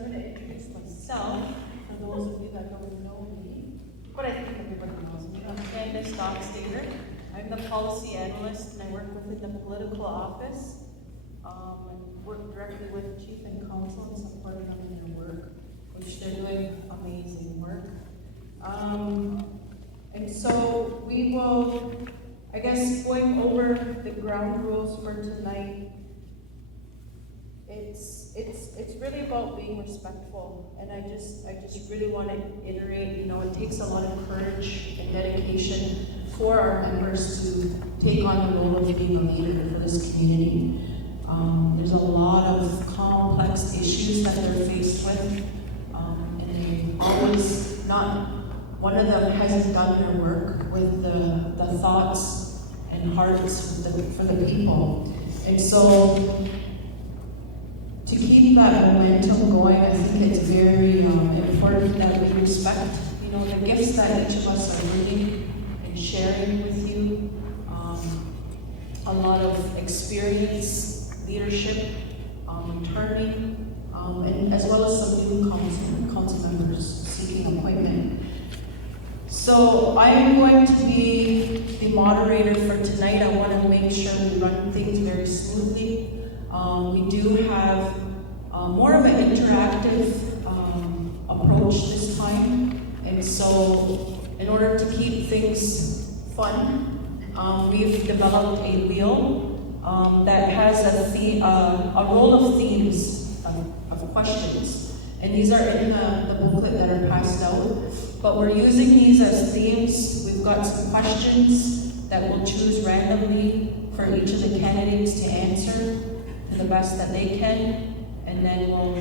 I'm going to introduce myself for those of you that don't know me, but I think everybody knows me. I'm Candace Dockstader. I'm the policy analyst and I work within the political office. I work directly with Chief and Council and supporting them in their work, which they're doing amazing work. And so we will, I guess, going over the ground rules for tonight. It's really about being respectful, and I just really want to iterate. It takes a lot of courage and dedication for our members to take on the role of being a leader for this community. There's a lot of complex issues that they're faced with, and they always not. One of them hasn't done their work with the thoughts and hearts for the people, and so. To keep that momentum going, I think it's very important that we respect, the gifts that each of us are bringing and sharing with you. A lot of experience, leadership, turning, and as well as some new council members seeking appointment. So I am going to be the moderator for tonight. I want to make sure we run things very smoothly. We do have more of an interactive approach this time, and so in order to keep things fun, we've developed a wheel that has a roll of themes of questions, and these are in the booklet that are passed out, but we're using these as themes. We've got some questions that we'll choose randomly for each of the candidates to answer to the best that they can, and then we'll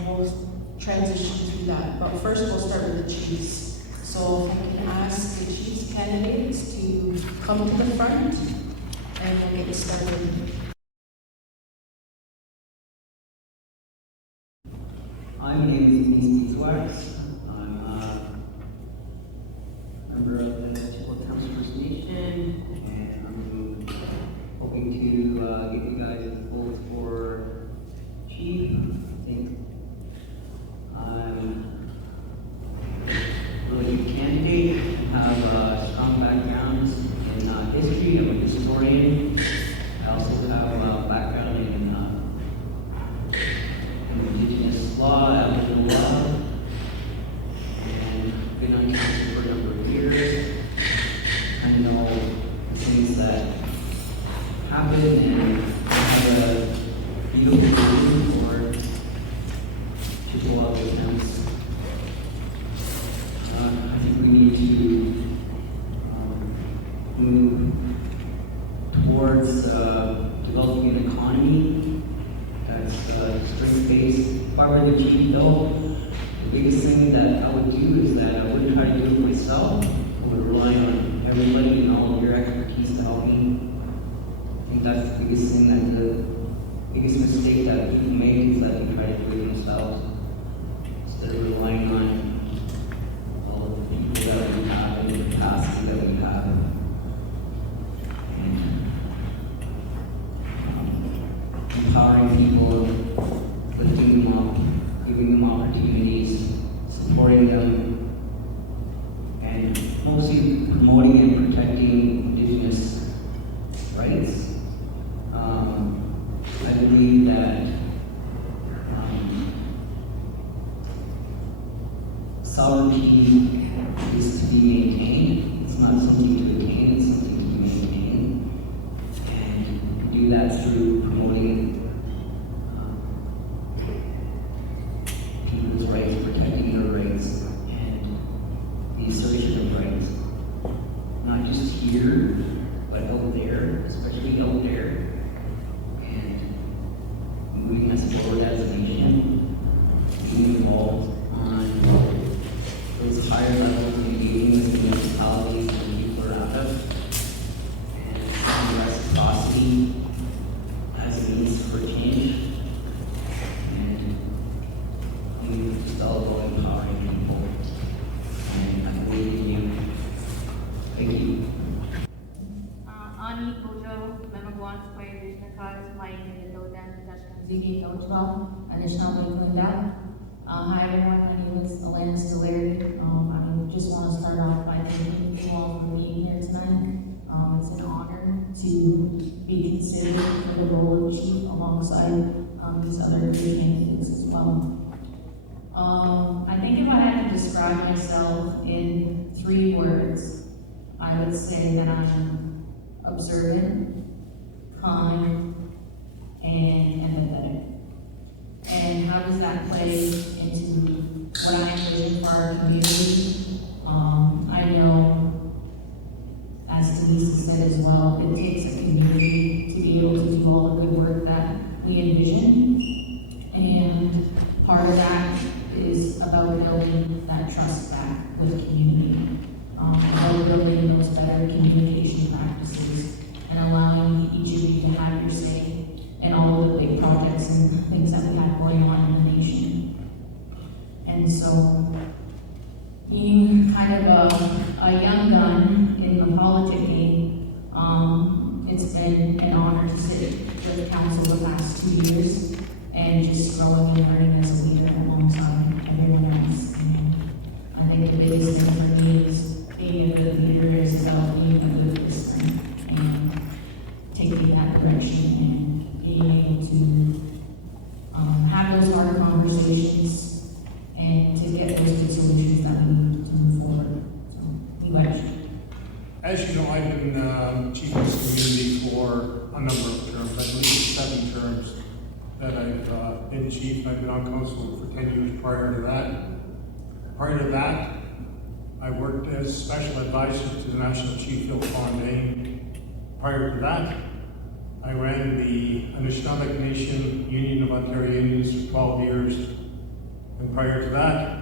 transition to that. But first we'll start with the Chiefs. So if I can ask the Chiefs candidates to come to the front, and we'll get started. Hi, my name is Denise Wax. I'm a member of the Chippewa Towns First Nation, and I'm hoping to give you guys the votes for Chief. I think I'm a really good candidate. I have strong backgrounds in history. I'm a historian. I also have a background in Indigenous law, Aboriginal law, and been on campus for a number of years. I know the things that happen, and I have a beautiful vision for Chippewa Towns. I think we need to move towards developing an economy that's strength-based. If I were the chief, though, the biggest thing that I would do is that I wouldn't try to do it myself. I would rely on everybody and all of your expertise to help me. I think that's the biggest thing, that the biggest mistake that people make is that they try to do it themselves instead of relying on all of the people that we have and the capacity that we have. Empowering people, lifting them up, giving them opportunities, supporting them, and mostly promoting and protecting Indigenous rights. I believe that sovereignty is to be maintained. It's not something to attain, it's something to be maintained. And do that through promoting people's rights, protecting their rights, and the assertion of rights. Not just here, but out there, especially out there, and moving us forward as a nation, being involved on those higher levels, engaging with the municipalities and people around us, and seeing reciprocity as a means for change. And we've just all about empowering people. And I believe in you. Thank you. Ani Kojo, Memagwan Square, Vishnakas, Mike, and Dodan, Tashkan Ziggy, Ojba, Additional Kunda. Hi everyone, my name is Elena Stolari. I just want to start off by thanking you all for being here tonight. It's an honor to be considered for the role of chief alongside these other three candidates as well. I think if I had to describe myself in 3 words, I would say that I'm observant, kind, and empathetic. And how does that play into what I envision for our community? I know, as Denise said as well, it takes a community to be able to do all the good work that we envision. And part of that is about building that trust back with the community. About building those better communication practices and allowing each of you to have your say in all of the big projects and things that we have going on in the nation. And so, being kind of a young gun in the politic game, it's been an honor to sit with council the past 2 years and just growing and learning as a leader alongside everyone else. And I think the biggest thing for me is being a good leader is about being a good listener and taking that direction and being able to have those hard conversations and to get those good solutions that we need to move forward. So, we got you. As you know, I've been chief of this community for a number of terms. I believe it's 7 terms that I've been chief. I've been on council for 10 years prior to that. Prior to that, I worked as special advisor to the National Chief Phil Fondane. Prior to that, I ran the Anishinaabe Nation Union of Ontario Indians for 12 years. And prior to that,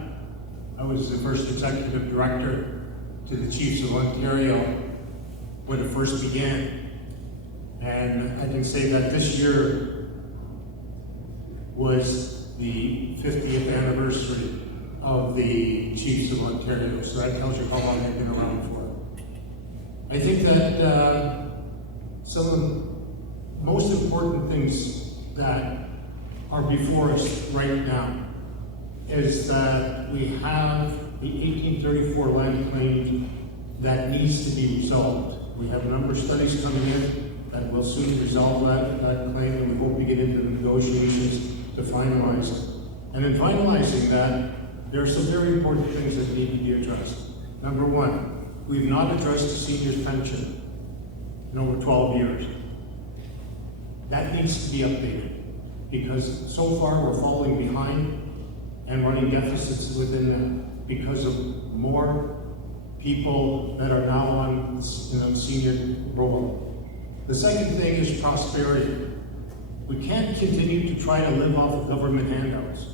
I was the first executive director to the Chiefs of Ontario when it first began. And I can say that this year was the 50th anniversary of the Chiefs of Ontario. So that tells you how long I've been around for. I think that some of the most important things that are before us right now is that we have the 1834 land claim that needs to be resolved. We have a number of studies coming in that will soon resolve that claim, and we hope to get into the negotiations to finalize it. And in finalizing that, there are some very important things that need to be addressed. Number 1, we've not addressed the seniors' pension in over 12 years. That needs to be updated, because so far we're falling behind and running deficits within that because of more people that are now on senior role. The second thing is prosperity. We can't continue to try to live off of government handouts.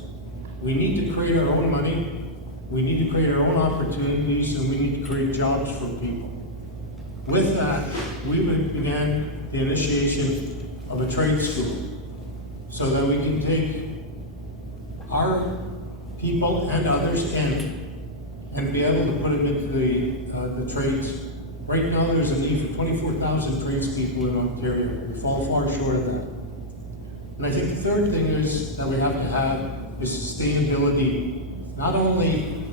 We need to create our own money, we need to create our own opportunities, and we need to create jobs for people. With that, we began the initiation of a trade school so that we can take our people and others in and be able to put them into the trades. Right now, there's a need for 24,000 tradespeople in Ontario. We fall far short of that. And I think the third thing is that we have to have is sustainability, not only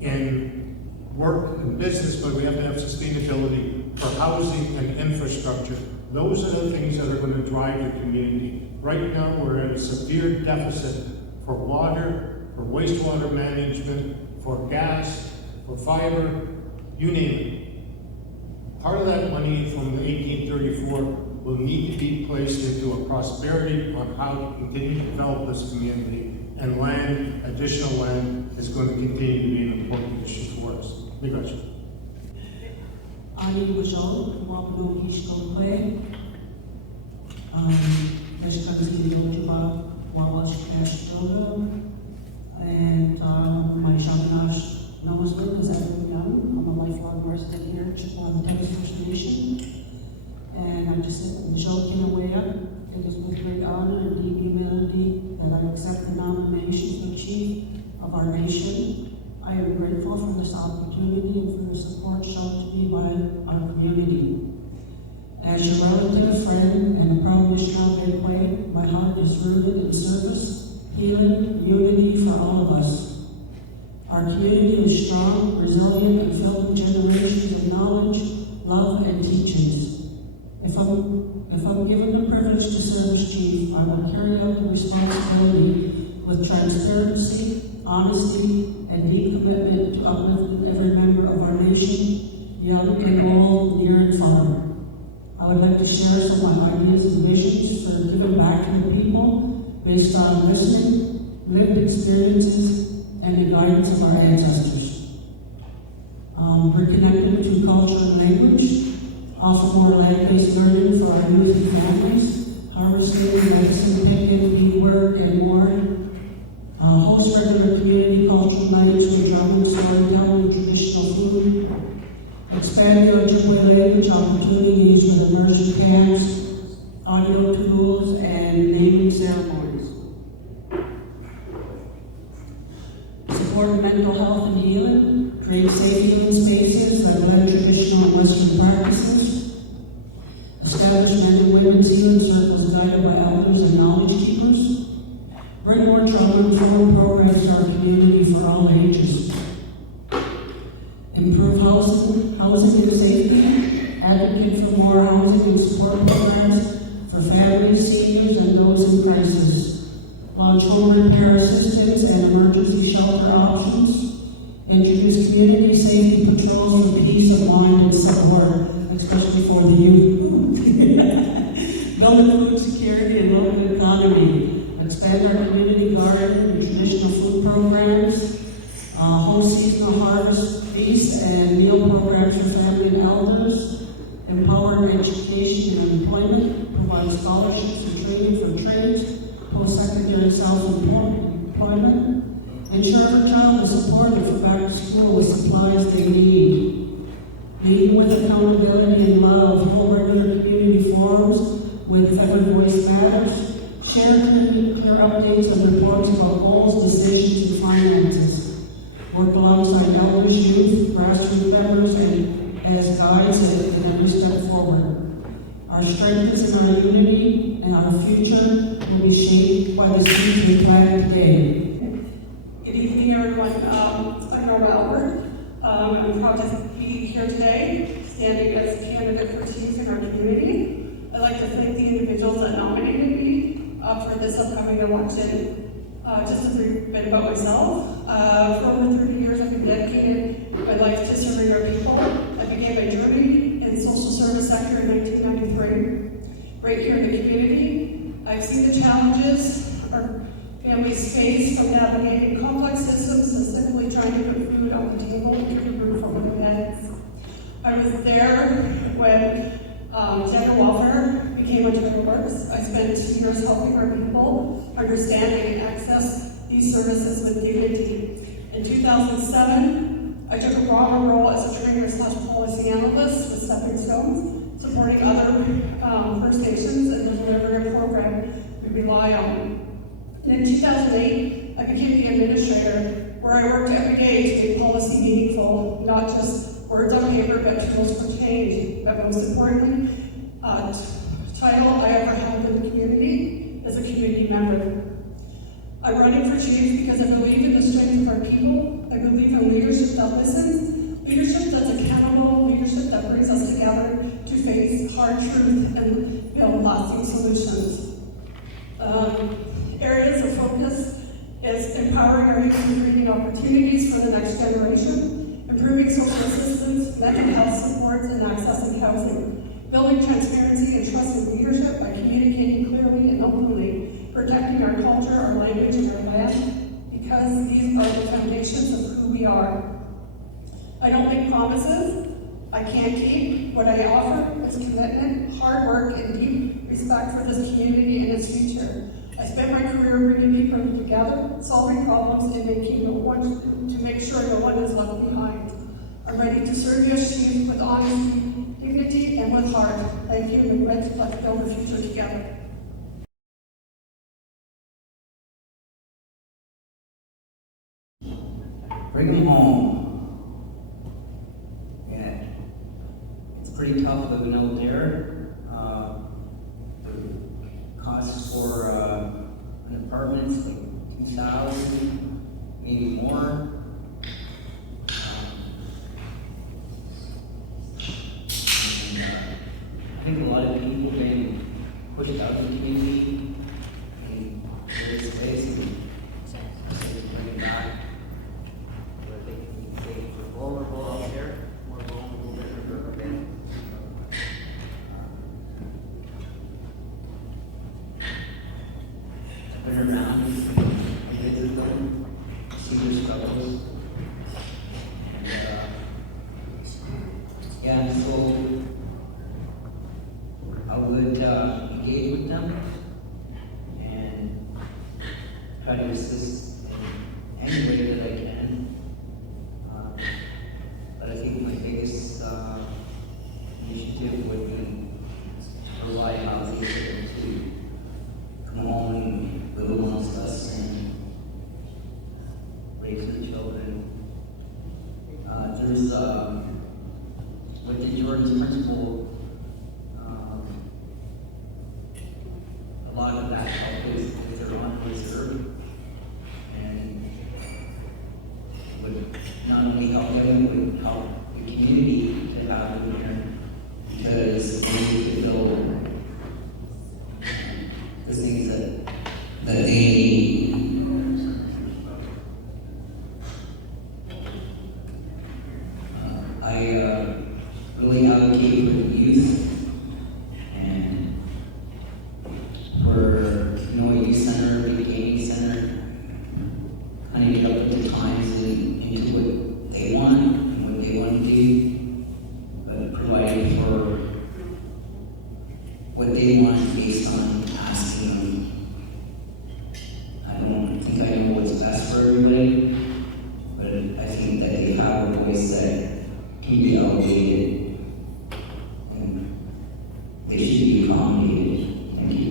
in work and business, but we have to have sustainability for housing and infrastructure. Those are the things that are going to drive the community. Right now, we're at a severe deficit for water, for wastewater management, for gas, for fiber, you name it. Part of that money from the 1834 will need to be placed into a prosperity on how to continue to develop this community. And land, additional land, is going to continue to be an important issue for us. Because Ani Wajol, Wapno Hishkokwe, Meshkanzi Yojuba, Wawash Ashtoga, and my Shamash Nomasville is Edwin Young. I'm a lifelong resident here at Chippewa First Nation. And I just said, Michelle Kinawea, it is with great honor and deep humility that I accept the nomination for Chief of our nation. I am grateful for this opportunity and for the support shown to me by our community. As your relative, friend, and a proud Anishinaabe Quay, my heart is rooted in service, healing, unity for all of us. Our community is strong, resilient, and filled with generations of knowledge, love, and teachings. If I'm given the privilege to serve as chief, I will carry out the responsibility with transparency, honesty, and deep commitment to uplift every member of our nation, young and old, near and far. I would like to share some of my ideas and visions for giving back to the people based on listening, lived experiences, and the guidance of our ancestors. Reconnecting to culture and language, offer more land-based learning for our youth and families, harvesting, medicine, picking, beadwork, and more. Host regular community cultural nights with drumming, storytelling, traditional food. Expand the Ojibwe language opportunities with immersion camps, audio tools, and naming ceremonies. Support mental health and healing, create safe healing spaces that blend traditional and Western practices. Establish men and women's healing circles guided by elders and knowledge keepers. Bring more trauma-informed programs to our community for all ages. Improve housing and safety. Advocate for more housing and support programs for families, seniors, and those in crisis. Launch home repair assistance and emergency shelter options. Introduce community safety patrols for peace and wine and support, especially for the youth. Build food security and local economy. Expand our community garden and traditional food programs. Host seasonal harvest feasts and meal programs for family and elders. Empower education and employment. Provide scholarships and training for trades, post-secondary self-employment. Ensure our child is supported for back to school with supplies they need. Lead with accountability and love. Hold regular community forums with Every Voice Matters. Share clear updates and reports about goals, decisions, and finances. Work alongside elders, youth, grassroots members, and as guides in every step forward. Our strength is in our unity, and our future will be shaped by the seeds we plant today. Good evening, everyone. I'm Norma Albert. I'm proud to be here today, standing as a candidate for chief in our community. I'd like to thank the individuals that nominated me for this upcoming election. Just a brief bit about myself. For over 30 years, I've been dedicated my life to serving our people. I began my journey in the social service sector in 1993. Right here in the community, I've seen the challenges our families face from navigating complex systems to simply trying to put food on the table and keep a roof over their heads. I was there when gender welfare became Ontario Works. I spent 2 years helping our people understand and access these services with dignity. In 2007, I took a broader role as a trainer/policy analyst with Stepping Stones, supporting other First Nations in the delivery of program we rely on. And in 2008, I became the administrator, where I worked every day to make policy meaningful, not just words on paper, but tools for change. But most importantly, title I ever held in the community as a community member. I'm running for chief because I believe in the strength of our people. I believe in leadership that listens, leadership that's accountable, leadership that brings us together to face hard truth and build lasting solutions. Areas of focus is empowering our youth and creating opportunities for the next generation, improving social assistance, mental health supports, and accessing housing, building transparency and trust in leadership by communicating clearly and openly, protecting our culture, our language, and our land, because these are the foundations of who we are. I don't make promises I can't keep. What I offer is commitment, hard work, and deep respect for this community and its future. I spent my career bringing people together, solving problems, and to make sure no one is left behind. I'm ready to serve you as chief with honesty, dignity, and with heart. Thank you, and let's build the future together. Bring them home. Yeah. It's pretty tough living out there. The costs for an apartment is like think a lot of people have been pushed out of the community in various ways, and so they bring it back where they can be safe. We're vulnerable out there, more vulnerable than we've ever been. I've been around, visited them, seen their struggles. Yeah, so I would engage with them and try to assist in any way that I can. But I think my biggest initiative would be rely on the ability to come home and live amongst us and raise their children. There's within Jordan's principle, a lot of that help is they're on reserve, and would not only help them, would help the community to have them there, because we need to build the things that they need. I really advocate for the youth and for, a youth center, a gaming center, kind of get up with the times and into what they want and what they want to do, but providing for what they want based on asking them. I don't think I know what's best for everybody, but I think that they have a voice that can be elevated, and they should be accommodated. Thank you.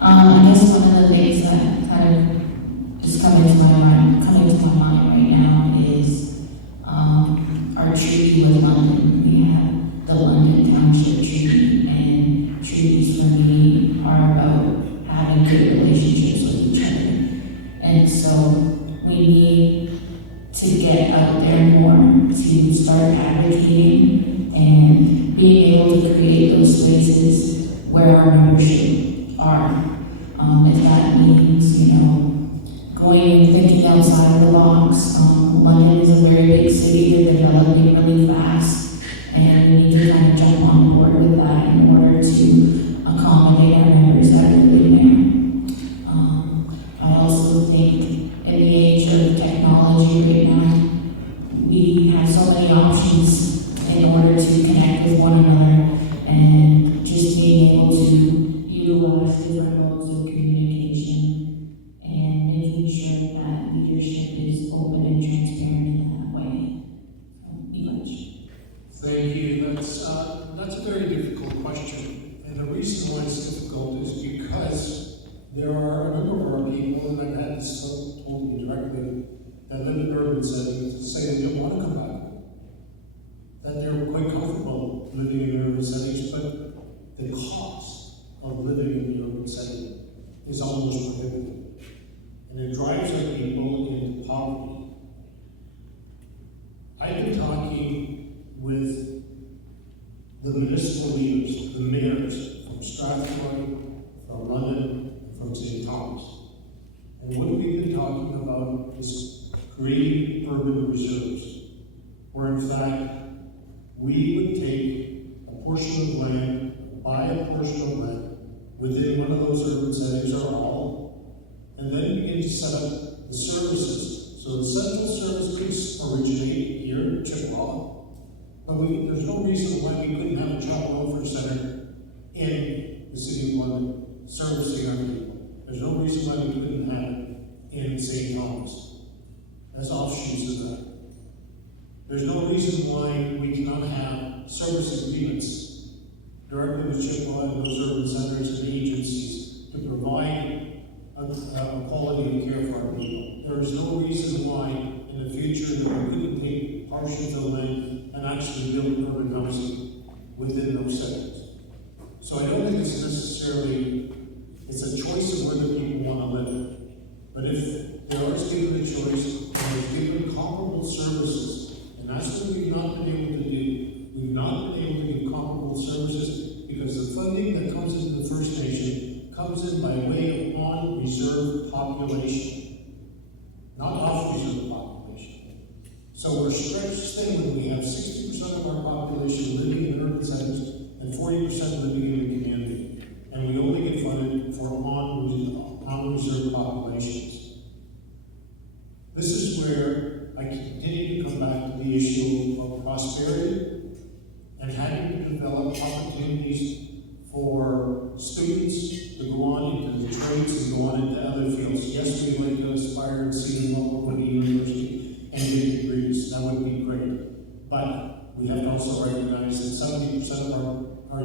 I guess one of the things that kind of just coming to my mind right now is our treaty with London. We have the London Township Treaty, and treaties for me are about having good relationships with each other. And so we need to get out there more, to start advocating and being able to create those spaces where our membership are. If that means, going and thinking outside of the box. London is a very big city, they're developing really fast, and we need to kind of jump on board with that in order to accommodate our members that are living there. I also think in the age of technology right now, we have so many options in order to connect with one another, and just being able to utilize different modes of communication and making sure that leadership is open and transparent in that way. Thank you. That's a very difficult question. And the reason why it's difficult is because there are a number of our people, and I've had this told me directly, that live in urban settings, say they don't want to come back. That they're quite comfortable living in urban settings, but the cost of living in the urban setting is almost prohibitive. And it drives our people into poverty. I've been talking with the municipal leaders, the mayors from Strathroy, from London, and from St. Thomas. And what we've been talking about is creating urban reserves, where in fact, we would take a portion of land, buy a portion of land within one of those urban settings or all, and then begin to set up the services. So the central service could originate here in Chippewa, but there's no reason why we couldn't have a child welfare center in the city of London servicing our people. There's no reason why we couldn't have it in St. Thomas as offshoots of that. There's no reason why we cannot have service agreements directly with Chippewa and those urban centers and agencies to provide a quality of care for our people. There is no reason why in the future that we couldn't take portions of land and actually build urban housing within those settings. So I don't think it's necessarily, it's a choice of where the people want to live. But if they are given a choice and they're given comparable services, and that's what we've not been able to do,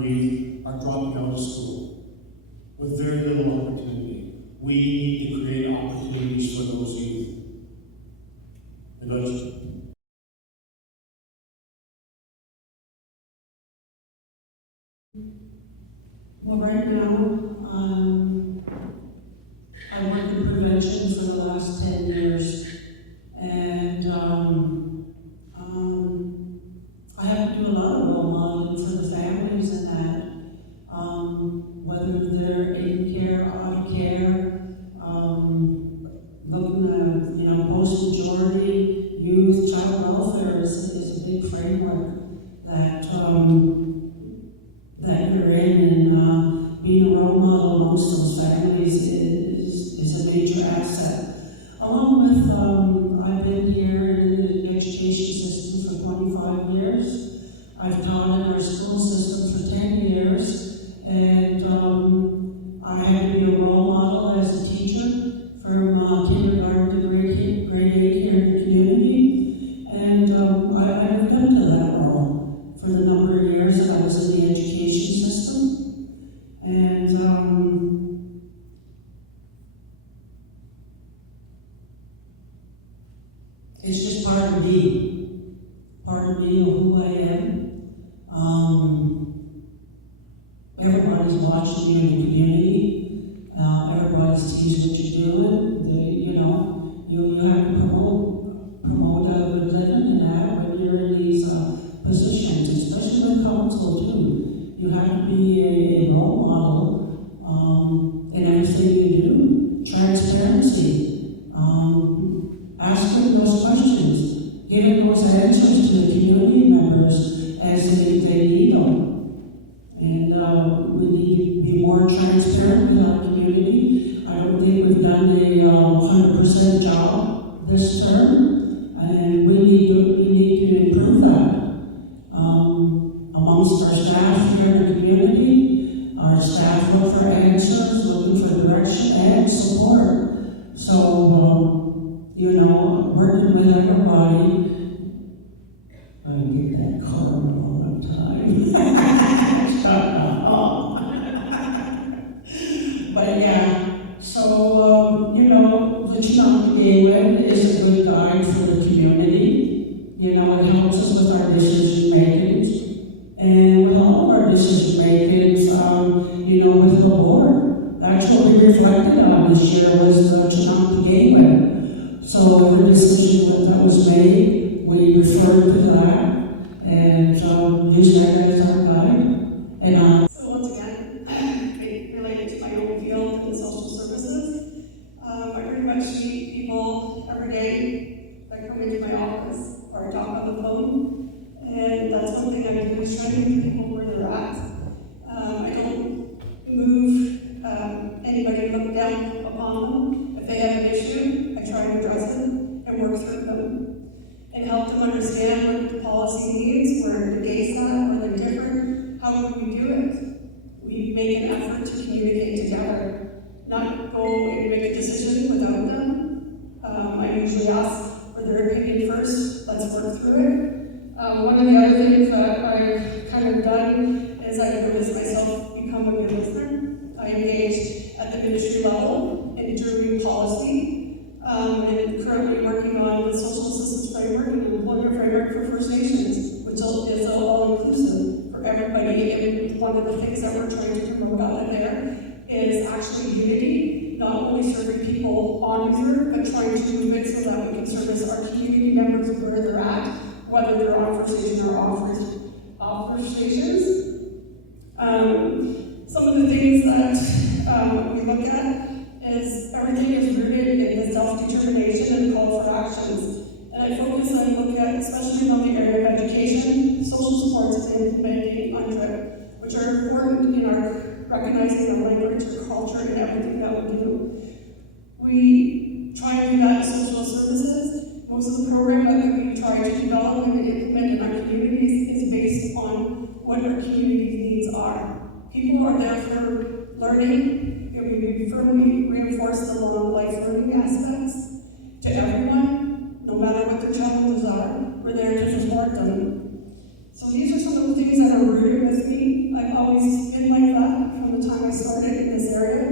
youth are dropping out of school with very little opportunity. We need to create opportunities for those youth. And those Well, right now, I work in prevention for the last 10 years, and I have to do a lot of role modeling for the families in that, whether they're in care, out of care, looking at, post-majority, youth, child welfare is a big framework that you're in, and being a role model amongst those families is a major asset. Along with, I've been here in the education system for 25 years. I've taught in our school system for 10 years, and I had to be a role model as a teacher from kindergarten to grade 8 here in the community, and I've lived to that role for the number of years that I was in the education system, and it's just part of me of who I am. Everybody's watching you in the community. Everybody sees what you're doing. You have to promote good living and that when you're in these positions, especially in council too. You have to be a role model in everything you do. Transparency, asking those questions, giving those answers to the community members as they need them. And we need to be more transparent with our community. I don't think we've done a 100% job this term, and we need to improve that. Amongst our staff here in the community, our staff look for answers, looking for direction and support. So, working with everybody, I get that card all the time. Shut up. But yeah, so, the Chinantagaywin is a good guide for the community. It helps us with our decision makings. And with all of our decision makings, with the board, that's what we reflected on this year was the Chinantagaywin. So every decision that was made, we referred to that and used that as our guide. And So once again, related to my own field in social services, I pretty much meet people every day that come into my office or I talk on the phone, and that's one thing I do is try to meet people where they're at. I don't move anybody look down upon them. If they have an issue, I try to address it and work through them and help them understand what the policy needs, where the gate's at, where they're different. How would we do it? We make an effort to communicate together, not go and make a decision without them. I usually ask for their opinion first, let's work through it. One of the other things that I've kind of done is I've noticed myself become a good listener. I engage at the ministry level in determining policy, and currently working on the social assistance framework and employment framework for First Nations, which is all-inclusive for everybody. And one of the things that we're trying to promote out of there is actually unity, not only serving people on reserve, but trying to move it so that we can service our community members where they're at, whether they're on First Nation or off First Nations. Some of the things that we look at is everything is rooted in the self-determination and call for actions. And I focus on looking at, especially on the area of education, social supports, and implementing UNDRIP, which are important in our recognizing our language, our culture, and everything that we do. We try and do that in social services. Most of the program that we try to develop and implement in our communities is based on what our community needs are. People are there for learning, and we firmly reinforce the long life learning aspects to everyone, no matter what their challenges are. We're there to support them. So So these are some of the things that are rooted with me. I've always been like that from the time I started in this area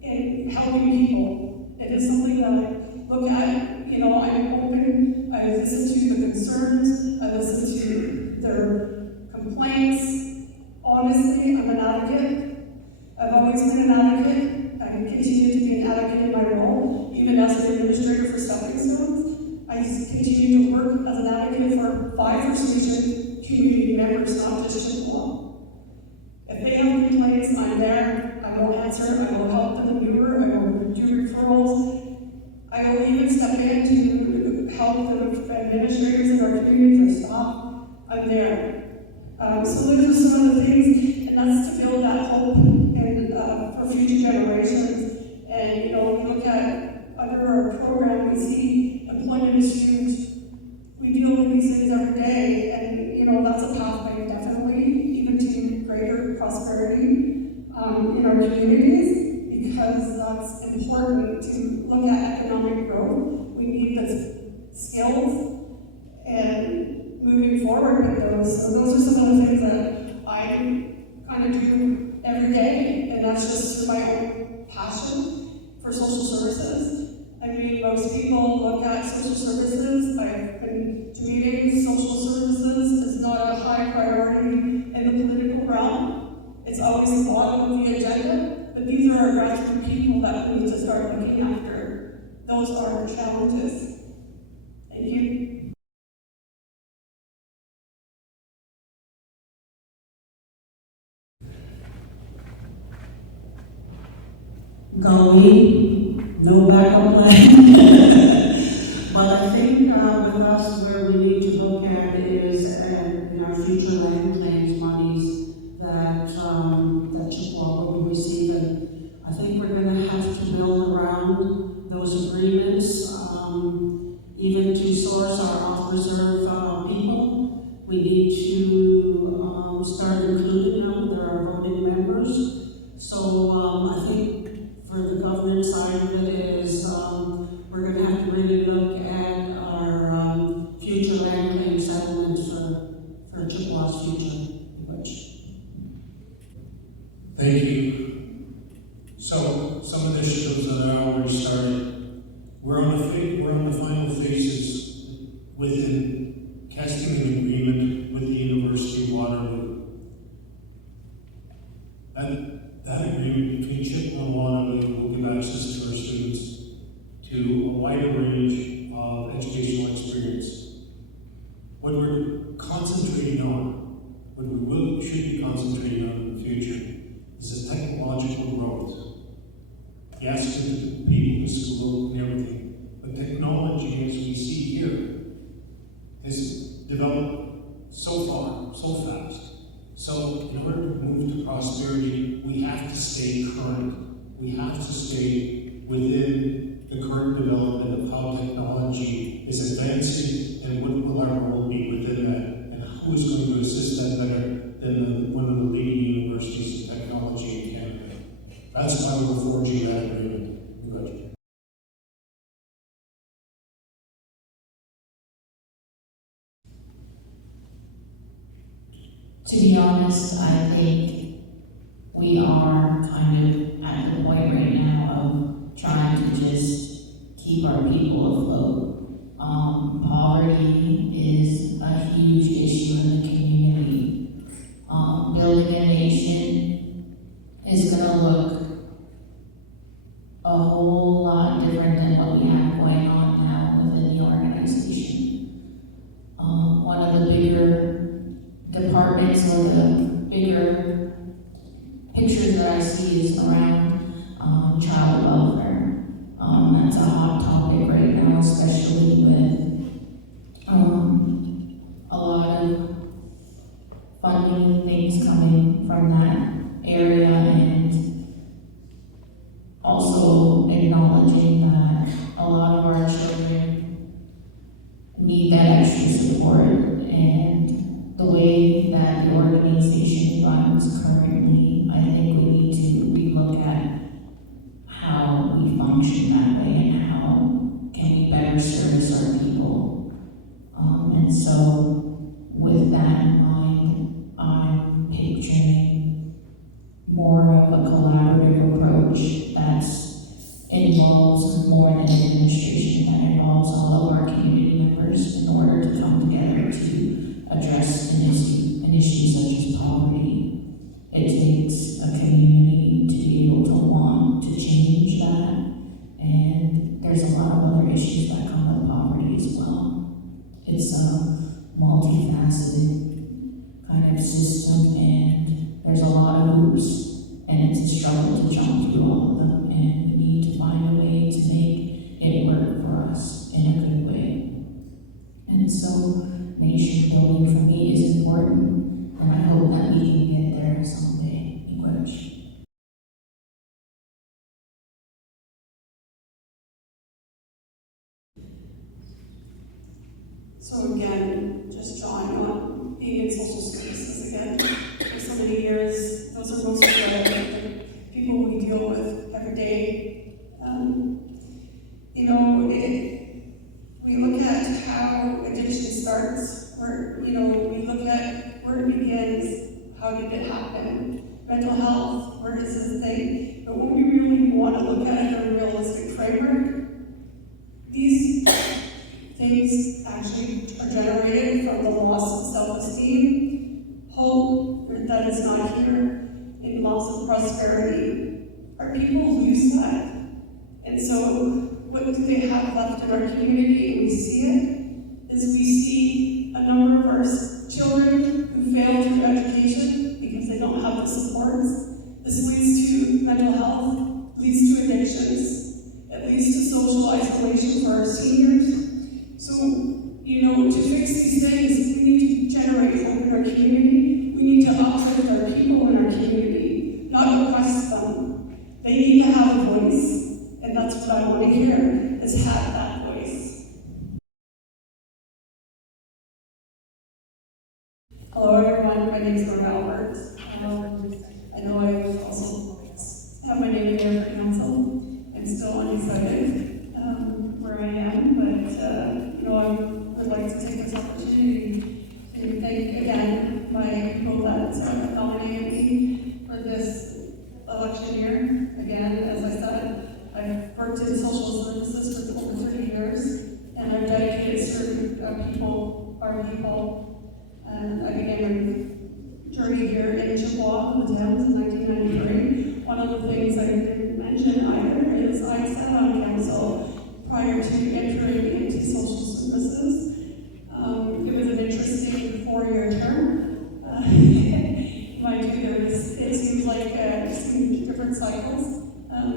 in helping people. It is something that I look at, you know, I'm open, I listen to the concerns, I listen to their complaints. Honestly, I'm an advocate. I've always been an advocate. I can continue to be an advocate in my role, even as an administrator for Stepping Stones. I continue to work as an advocate for 5 First Nation community members, not just Chippewa. If they have complaints, I'm there. I will answer. I will help them maneuver. I will do referrals. I will even step in to help the administrators in our communities, our staff. I'm there. So those are some of the things, and that's to build that hope and for future generations. And you know, we look at under our program, we see employment is huge. We deal with these things every day, and you know, that's a pathway definitely, even to greater prosperity in our communities, because that's important to look at economic growth. We need the skills and moving forward with those. So those are some of the things that I kind of do every day, and that's just through my own passion for social services. I mean, most people look at social services, I've been to meetings, social services is not a high priority in the political realm. It's always the bottom of the agenda, but these are our grassroots people that we need to start looking after. Those are our challenges. Thank you. Going, no backup plan. But I think with us, where we need to look at is in our future land claims monies that Chippewa will be receiving. I think we're going to have to build around those agreements, even to source our off-reserve people. We need to start including them. They're our voting members. So I think for the government side of it is we're going to have to really look at our future land claim settlements for Chippewa's future. Thank you. So, some initiatives that I already started. We're on the final phases within casting an agreement with the University of Waterloo. And that agreement between Chippewa and Waterloo will give access to our students to a wider range of educational experience. What we're concentrating on, what we should be concentrating on in the future, is the technological growth. Yes, to the people, the school, and everything, but technology, as we see here, has developed so far, so fast. So, in order to move to prosperity, we have to stay current. We have to stay within the current development of how technology is advancing and what will our role be within that, and who is going to assist that better than one of the leading universities in technology in Canada. That's why we're forging that agreement. Good. To be honest, I think we are kind of at the point right now of trying to just keep our people afloat. Poverty is a huge issue in the community. Building a nation is going to look a whole lot different than what we have going on now within the organization. One of the bigger departments or the bigger pictures that I see is around child welfare. That's a hot topic right now, especially with a lot of funding things coming from that area, and also acknowledging that a lot of our children need that extra support, and the way that the organization runs currently, I think we need to relook at how we function that way and how can we better service our people. And so with that in mind, reproductive system, and there's a lot of hoops, and it's a struggle to jump through all of them, and we need to find a way to make it work for us in a good way. And so nation building for me is important, and I hope that we can get there someday in Quebec. So again, just drawing on being in social services again, for so many years, those are most of the people we deal with every day. You know, we look at how addiction starts, where, you know, we look at where it begins, how did it happen, mental health, where does this thing, but when we really want to look at it in a realistic framework, these things actually are generated from the loss of self-esteem, hope that is not here, and loss of prosperity. Our people lose that. And so, what do they have left in our community? And we see it, is we see a number of our children who fail through education because they don't have the supports. This leads to mental health, leads to addictions, it leads to social isolation for our seniors. So, you know, to fix these things, we need to generate hope in our community. We need to uplift our people in our community, not oppress them. They need to have a voice, and that's what I want to hear, is have that voice. Hello everyone, my name is Norma Albert. I know I also have my name here for council. I'm still undecided where I am, but you know, I would like to take this opportunity to thank again my people that nominated me for this election year. Again, as I said, I've worked in social services for over 30 years, and I've dedicated certain people, our people. And I began my journey here in Chippewa, the Thames, in 1993. One of the things I didn't mention either is I sat on council prior to entering into social services. It was an interesting 4-year term. Mind you, it seems like different cycles.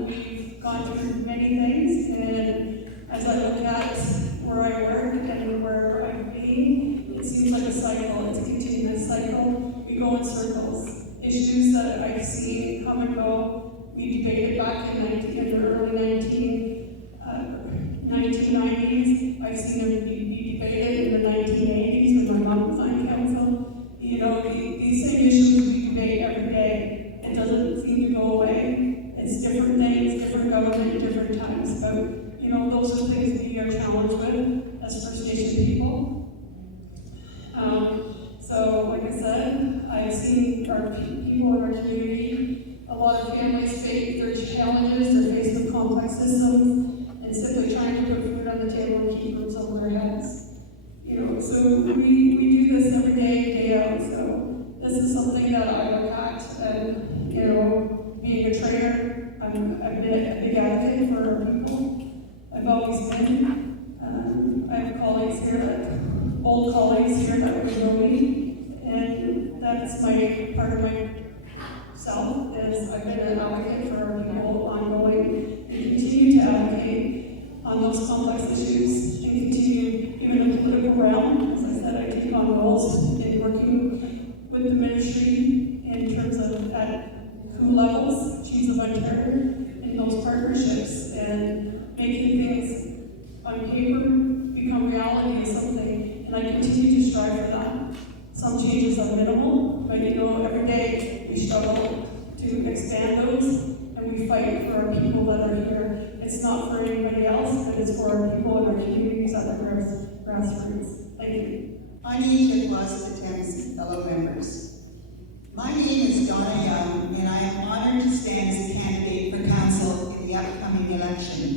We've gone through many things, and as I look at where I work and where I've been, it seems like a cycle. It's a continuous cycle. We go in circles. Issues that I've seen come and go. We debated back in the early 1990s. I've seen them be debated in the 1980s when my mom was on council. You know, these same issues we debate every day. It doesn't seem to go away. It's different things, different government, different times. But, you know, those are things we are challenged with as First Nation people. So, like I said, I've seen our people in our community, a lot of families face their challenges, they're faced with complex systems, and simply trying to put food on the table and keep roofs over their heads. You know, so we do this every day out, so this is something that I look at, and, you know, being a trainer, I'm a big advocate for our people. I've always been. I have colleagues here, old colleagues here that would know me, and that's my part of myself, is I've been an advocate for our people ongoing, and continue to advocate on those complex issues, and continue even in the political realm. As I said, I take on roles in working with the ministry in terms of at who levels, Chiefs of Ontario, in those partnerships, and making things on paper become reality is something, and I continue to strive for that. Some changes are minimal, but you know, every day we struggle to expand those, and we fight for our people that are here. It's not for anybody else, but it's for our people and our communities at the grassroots. Thank you. My name is Chippewas Thames, fellow members. My name is Donna Young, and I am honored to stand as a candidate for council in the upcoming election.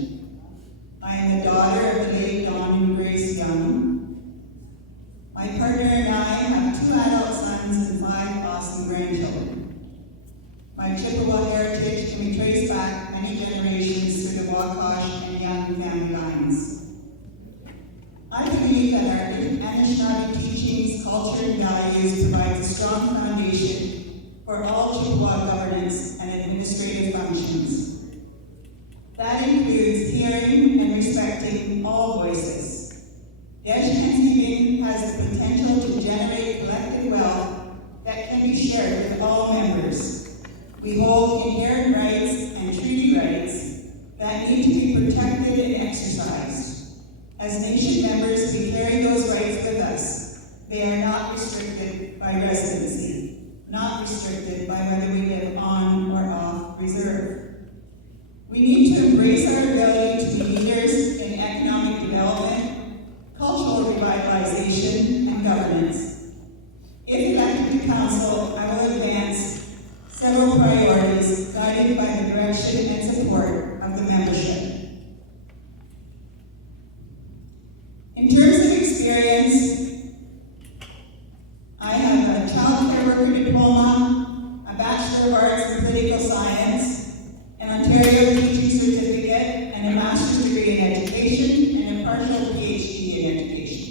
I am the daughter of the late Don and Grace Young. My partner and I have 2 adult sons and 5 awesome grandchildren. My Chippewa heritage can be traced back many generations through the Waakash and Young family lines. I believe that our Anishinaabe teachings, culture and values provides a strong foundation for all Chippewa governance and administrative functions. That includes hearing and respecting all voices. The Edge has the potential to generate collective wealth that can be shared with all members. We hold inherent rights and treaty rights that need to be protected and exercised. As nation members, we carry those rights with us. They are not restricted by residency, not restricted by whether we live on or off reserve. We need to embrace our ability to be leaders in economic development, cultural revitalization, and governance. If elected to council, I will advance several priorities guided by the direction and support of the membership. In terms of experience, I have a child care worker diploma, a Bachelor of Arts in Political Science, an Ontario teaching certificate, and a master's degree in education, and a partial PhD in education.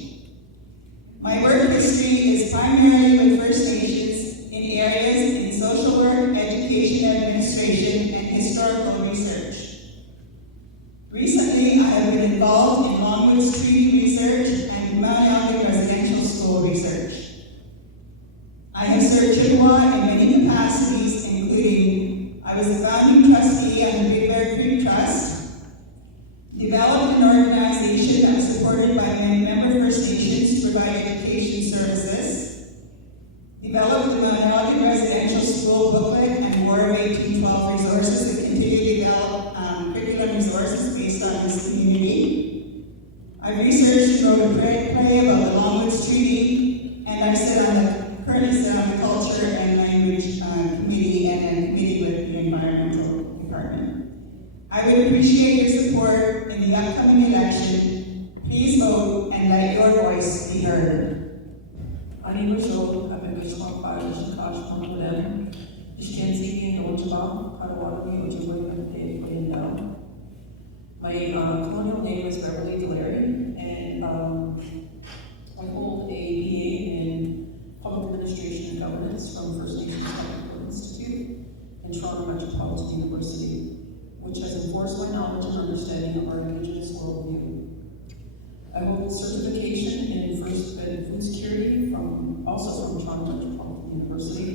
My work history is primarily with First Nations in areas in social work, education, administration, and historical research. Recently, I have been involved in Longwoods Treaty research and Mount Elgin Residential School research. I have served Chippewa in many capacities, including I was the founding trustee on the Big Bear Creek Trust, developed an organization that was supported by member First Nations to provide education services, developed the Mount Elgin Residential School booklet and War of 1812 resources that continue to develop curriculum resources based on this community. I researched and wrote a play about the Longwoods Treaty, and I currently sit on the Culture and Language Committee and a committee with the Environmental Department. I would appreciate your support in the upcoming election. Please vote and let your voice be heard. Ani Rochelle, Abemishwa, Shikash, Pamadam, Ishkansi, Ojaba, Potawatomi, Ojibwe, and down. My colonial name is Beverly Delarry, and I hold a BA in Public Administration and Governance from First Nations Technical Institute and Toronto Metropolitan University, which has enforced my knowledge and understanding of our Indigenous worldview. I hold certification in food security also from Toronto Metropolitan University.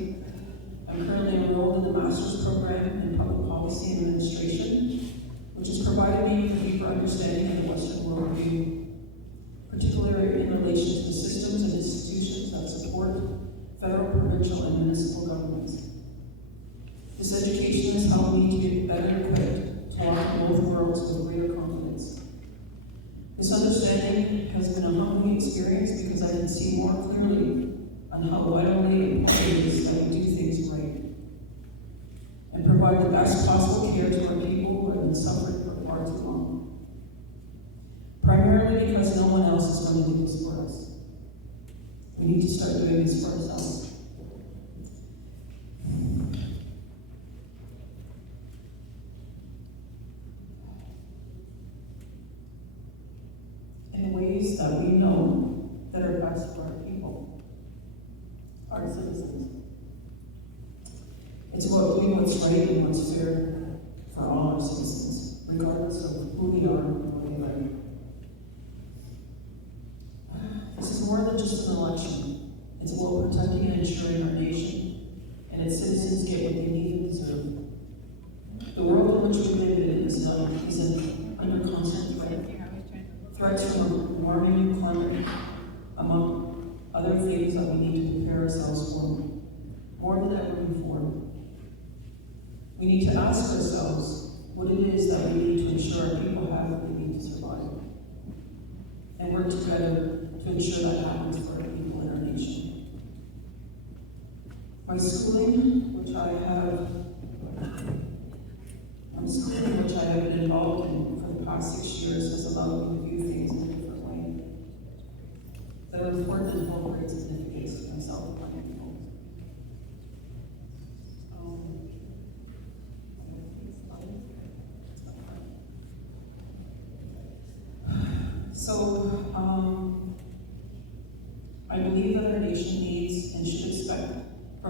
I'm currently enrolled in the master's program in public policy and administration, which has provided me with a deeper understanding of the Western worldview, particularly in relation to the systems and institutions that support federal, provincial, and municipal governments. This education has helped me to be better equipped to walk in both worlds with greater confidence. This understanding has been a humbling experience because I can see more clearly on how vitally important it is that we do things right and provide the best possible care to our people who have been suffering for far too long. Primarily because no one else is going to do this for us. We need to start doing this for ourselves. In ways that we know that are best for our people, our citizens. It's about doing what's right and what's fair for all our citizens, regardless of who we are and what we like. This is more than just an election. It's about protecting and ensuring our nation and its citizens get what they need and deserve. The world in which we live in is under constant threat. Threats from a warming climate, among other things that we need to prepare ourselves for, more than ever before. We need to ask ourselves what it is that we need to ensure our people have what they need to survive, and work together to ensure that happens for our people in our nation. My schooling, which I have been involved in for the past 6 years, has allowed me to view things in a different way. That are important and hold great significance to myself and my people. I believe that our nation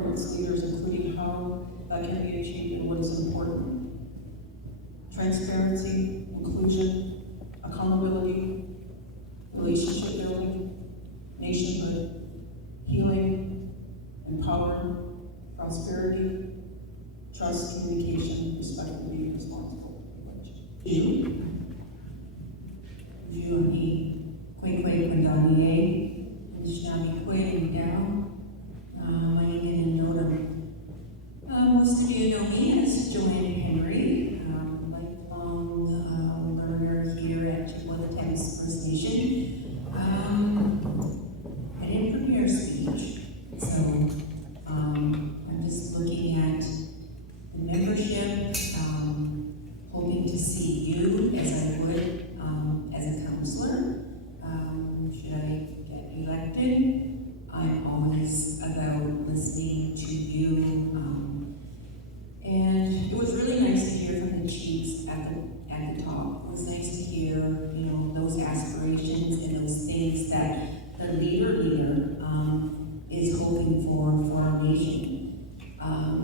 from its leaders, including how that can be achieved and what is important. Transparency, inclusion, accountability, relationship building, nationhood, healing, empowerment, prosperity, trust, communication, respectfully, responsible. You. You ni kwekwe kwendanie, nishani kwe down. My name most of you know me as Joanne Henry, lifelong learner here at Chippewa Thames First Nation. I didn't prepare a speech, so I'm just looking at the membership, hoping to see you as I would as a counselor. Should I get elected, I'm always about listening to you. And it was really nice to hear from the chiefs at the top. It was nice to hear, those aspirations and those things that the leader is hoping for our nation.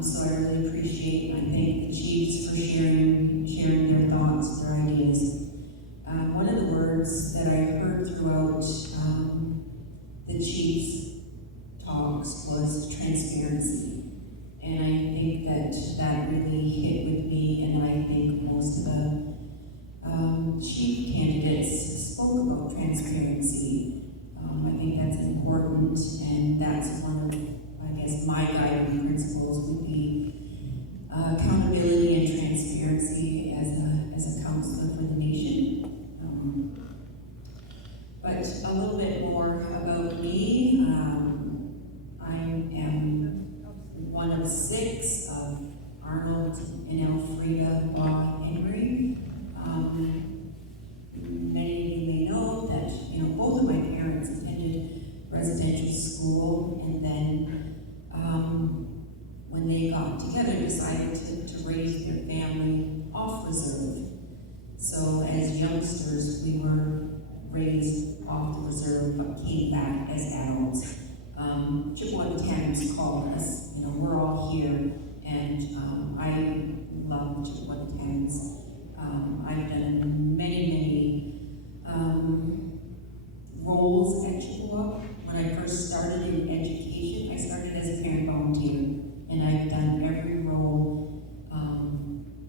So I really appreciate and I thank the chiefs for sharing their thoughts, their ideas. One of the words that I heard throughout the chiefs' talks was transparency. And I think that really hit with me, and I think most of the chief candidates spoke about transparency. I think that's important, and that's one of, my guiding principles would be accountability and transparency as a counselor for the nation. But a little bit more about me. I am one of 6 of Arnold and Elfrida Waugh Henry. Many of you may know that both of my parents attended residential school, and then when they got together, decided to raise their family off reserve. So as youngsters, we were raised off the reserve, but came back as adults. Chippewa Thames called us, we're all here, and I love Chippewa Thames. I've done many roles at Chippewa. When I first started in education, I started as a parent volunteer, and I've done every role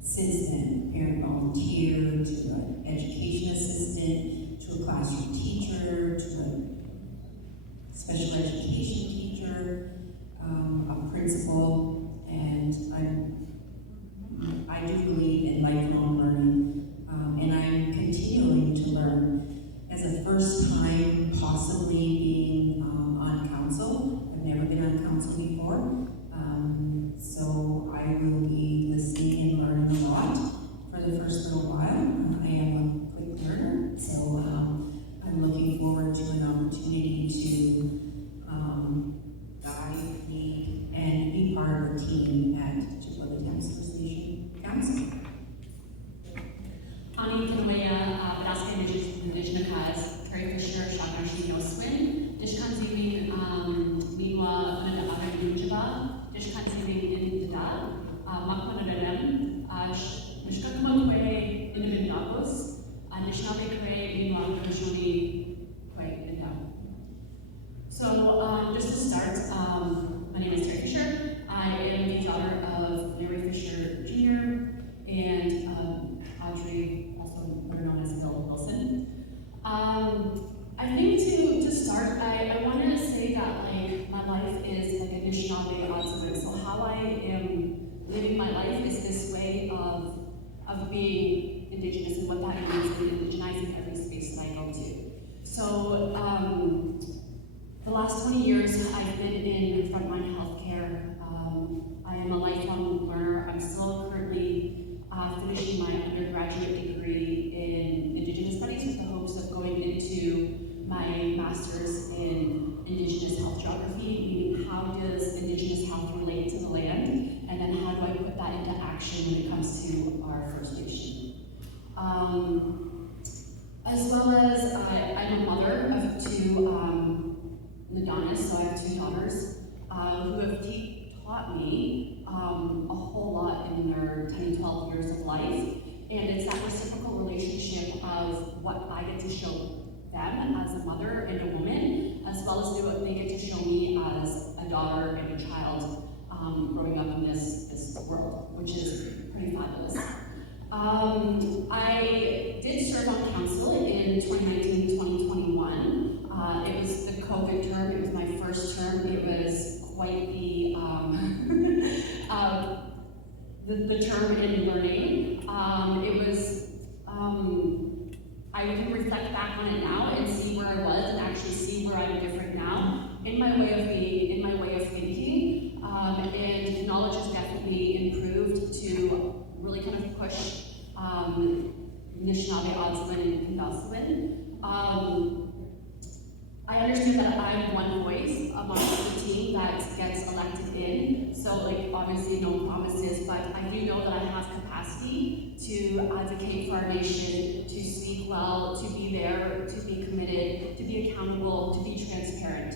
since then. Parent volunteer, to an education assistant, to a classroom teacher, to a special education teacher, a principal, and I do believe in lifelong learning, and I'm continuing to learn. As a first time possibly being on council, I've never been on council before, so I will be listening and learning a lot for the first little while. I am a quick learner, so I'm looking forward to an opportunity to guide, lead, and be part of a team at Chippewa Thames First Nation Council. Ani Kanawaya, Badaska Indigenous Cause, Terry Fisher, Shagnashi No Swin, Dishkan Ziving, Miwa, Nada Aga Nujaba, Dishkan Ziving in Dada, Makmanadam, Mishkan Makwe, Indivin Davos, Nishnave Kwe, Miwa Kushuni Kwe, and Dada. So, just to start, my name is Terry Fisher. I am the daughter of Mary Fisher Jr. and Audrey, also better known as Bill Wilson. I think to start, I want to say that my life is like a Anishinaabe autism. So how I am living my life is this way of being Indigenous and what that means and indigenizing every space that I go to. So the last 20 years I've been in frontline healthcare. I am a lifelong learner. I'm still currently finishing my undergraduate degree in Indigenous Studies with the hopes of going into my master's in Indigenous Health Geography, meaning how does Indigenous health relate to the land, and then how do I put that into action when it comes to our First Nation. As well as I'm a mother of 2 Nadanas, so I have 2 daughters who have their 10 and 12 years of life. And it's that reciprocal relationship of what I get to show them as a mother and a woman, as well as what they get to show me as a daughter and a child growing up in this world, which is pretty fabulous. I did serve on council in 2019-2021. It was the COVID term. It was my first term. It was quite the term in learning. It was. I can reflect back on it now and see where I was, and actually see where I'm different now in my way of being, in my way of thinking. And knowledge has definitely improved to really kind of push Anishinaabe, Otziwan, and Kundalsawin. I understand that I'm one voice amongst the team that gets elected in, so like obviously no promises, but I do know that I have capacity to advocate for our nation, to speak well, to be there, to be committed, to be accountable, to be transparent.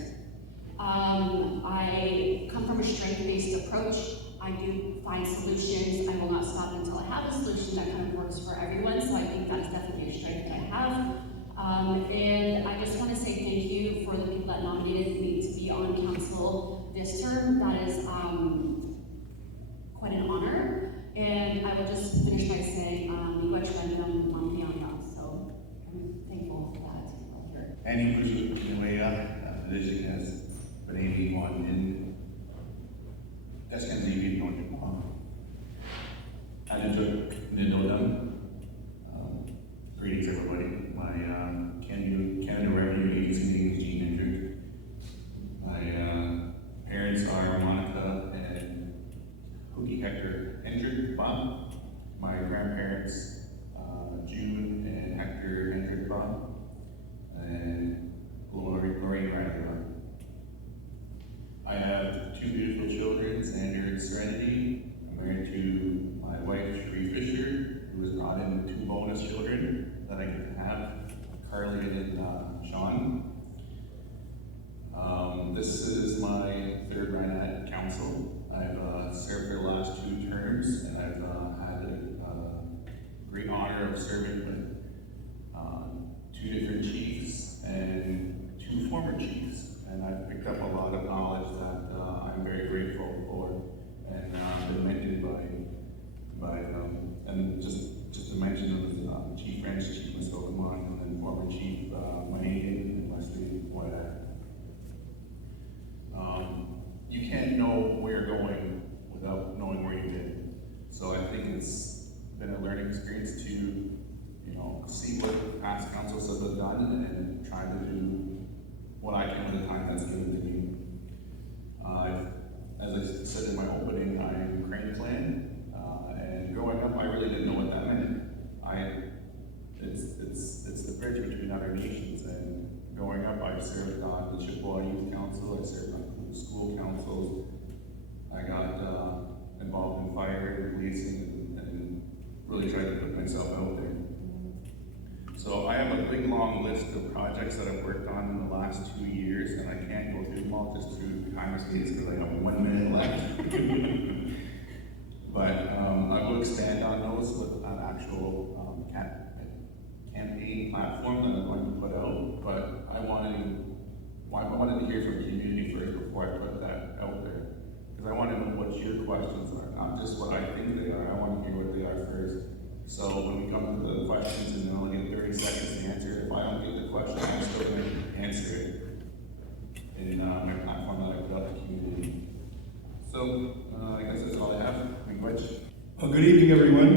I come from a strength-based approach. I do find solutions. I will not stop until I have a solution that kind of works for everyone, so I think that's definitely a strength that I have. And I just want to say thank you for the people that nominated me to be on council this term. That is quite an honor. And I will just finish by saying, so I'm thankful for that right here. Annie Kuzu Kinuea, position as Benedi on in Deskanzivi North. Anajok Nidodam. Greetings, everybody. My Canada Revenue Agency name is Gene Hendrick. My parents are Monica and Hookie Hector Hendrick Bob. My grandparents, June and Hector Hendrick Bob. And Lorraine Riley. I have two beautiful children, Xander and Serenity. I'm married to my wife, Sheree Fisher, who has brought in two bonus children that I get to have, Carly and Sean. This is my third run at council. I've served for the last 2 terms, and I've had the great honor of serving with 2 different chiefs and 2 former chiefs. And I've picked up a lot of knowledge that I'm very grateful for, and been mentored by and just to mention of Chief French, Chief Muskokamon, and then former Chief Mananian and Wesley Wyatt. You can't know where you're going without knowing where you've been. So I think it's been a learning experience to, see what past councils have done and try to do what I can with the time that's given to me. As I said in my opening, I'm Crane Clan, and growing up, I really didn't know what that meant. It's the bridge between other nations, and growing up, I served on the Chippewa Youth Council, I served on the school councils, I got involved in fire and policing, and really tried to put myself out there. So I have a big long list of projects that I've worked on in the last 2 years, and I can't go through them all just through time space because I have 1 minute left. But I will expand on those with an actual campaign platform that I'm going to put out. But I wanted to hear from the community first before I put that out there, because I want to know what your questions are, not just what I think they are. I want to hear what they are first. So when we come to the questions, and then I'll get 30 seconds to answer. If I don't get the question, I'm still going to answer it in my platform that I put out to the community. So I guess that's all I have. Thank you much. Well, good evening, everyone.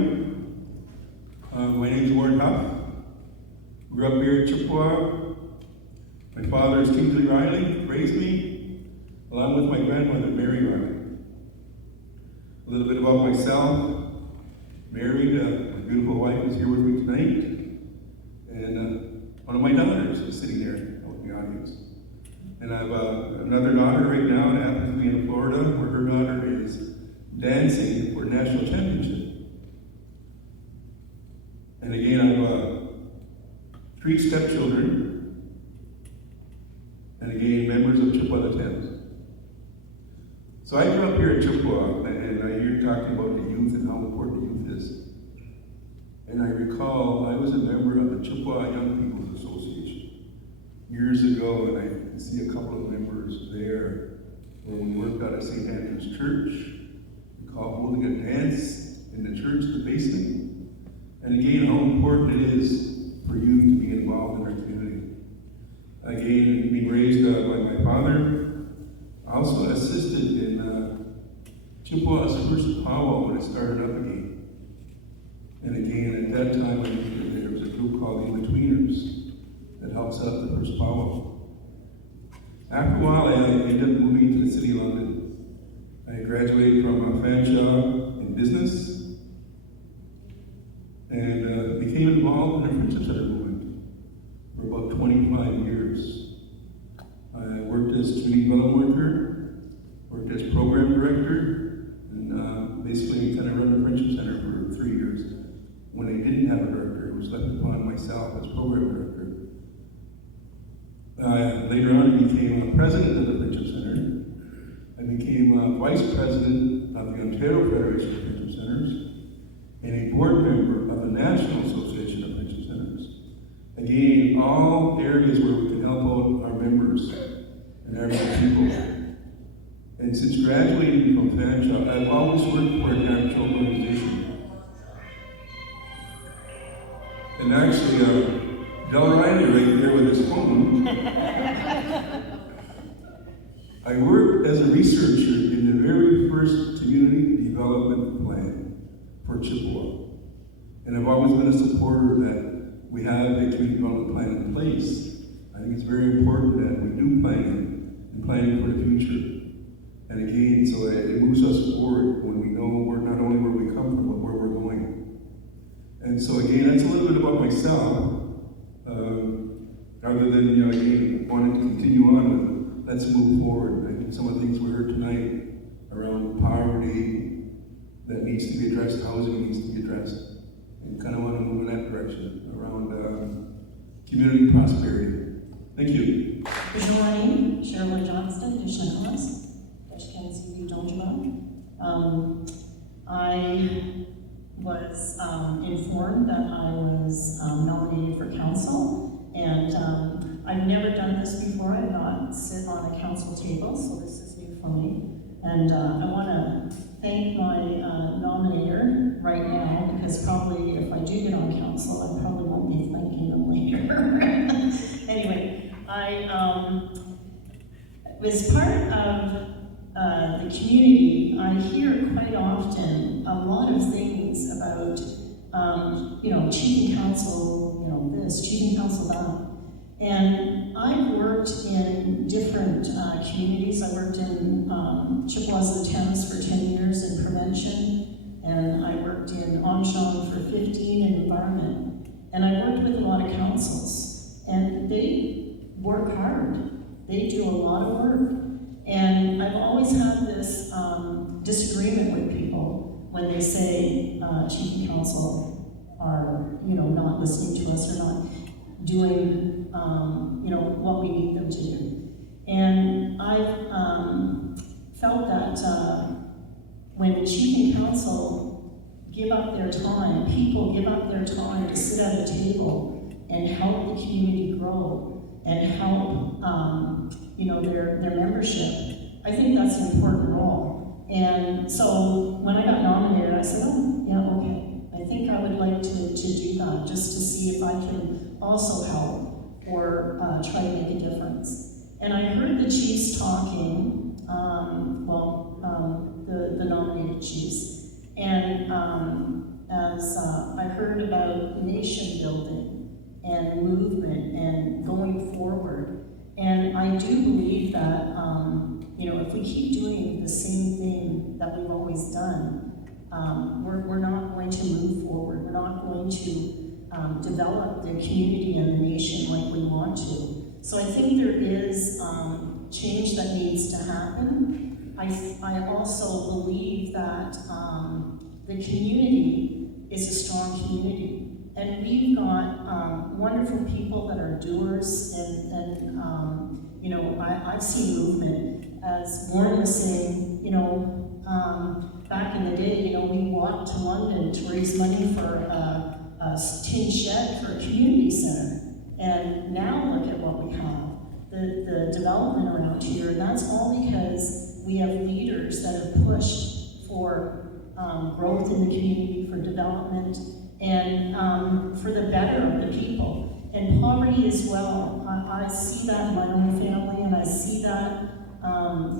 My name is Warren Huff. Grew up here in Chippewa. My father is Kingsley Riley, raised me, along with my grandmother, Mary Riley. A little bit about myself. Married, my beautiful wife is here with me tonight. And one of my daughters is sitting there in the audience. And I have another daughter right now that happens to be in Florida, where her daughter is dancing for national championship. And again, I have 3 stepchildren, and again, members of Chippewa the 10th. So I grew up here in Chippewa, and you're talking about the youth and how important the youth And I recall I was a member of the Chippewa Young People's Association years ago, and I can see a couple of members there when we worked out at St. Andrew's Church. We recall holding a dance in the church, the basement. And again, how important it is for youth to be involved in our community. Again, being raised by my father, I also assisted in Chippewa's first powwow when it started up again. And again, at that time, there was a group called the In-Betweeners that helps out the first powwow. After a while, I ended up moving to the city of London. I graduated from Fanshawe in business and became involved in the Friendship Center movement for about 25 years. I worked as community development worker, worked as program director, and basically kind of run the Friendship Center for 3 years. When I didn't have a director, it was left upon myself as program director. Later on, I became president of the Friendship Center. I became vice president of the Ontario Federation of Friendship Centers and a board member of the National Association of Friendship Centers. Again, all areas where we can help out our members and our people. And since graduating from Fanshawe, I've always worked for a national organization. And actually, Del Riley right there with his phone. I worked as a researcher in the very first community development plan for Chippewa. And I've always been a supporter that we have a community development plan in place. I think it's very important that we do planning and planning for the future. And again, so it moves us forward when we know we're not only where we come from, but where we're going. And so again, that's a little bit about myself. Rather than, again, wanting to continue on with, let's move forward. I think some of the things we heard tonight around poverty that needs to be addressed, housing needs to be addressed, and kind of want to move in that direction around community prosperity. Thank you. Good morning, Cheryl Johnston, Dishnakas, Deshkan Donjaba. I was informed that I was nominated for council. And I've never done this before. I've not sit on a council table, so this is new for me. And I want to thank my nominator right now, because probably if I do get on council, I probably won't be thanking him later. Anyway, I was part of the community. I hear quite often a lot of things about chief and council, this, chief and council that. And I've worked in different communities. I worked in Chippewas and Thames for 10 years in prevention, and I worked in Anshan for 15 in environment. And I worked with a lot of councils, and they work hard. They do a lot of work. And I've always had this disagreement with people when they say chief and council are, not listening to us or not doing, what we need them to do. And I've felt that when chief and council give up their time, people give up their time to sit at a table and help the community grow and help, their membership, I think that's an important role. And so when I got nominated, I said, oh, yeah, okay. I think I would like to do that, just to see if I can also help or try to make a difference. And I heard the chiefs talking, the nominated chiefs, and as I heard about nation building and movement and going forward. And I do believe that, if we keep doing the same thing that we've always done, we're not going to move forward. We're not going to develop the community and the nation like we want to. So I think there is change that needs to happen. I also believe that the community is a strong community. And we've got wonderful people that are doers, and I've seen movement as Warren was saying, back in the day, we walked to London to raise money for tin shed for a community center. And now look at what we have, the development around here, and that's all because we have leaders that have pushed for growth in the community, for development, and for the better of the people. And poverty as well. I see that in my own family, and I see that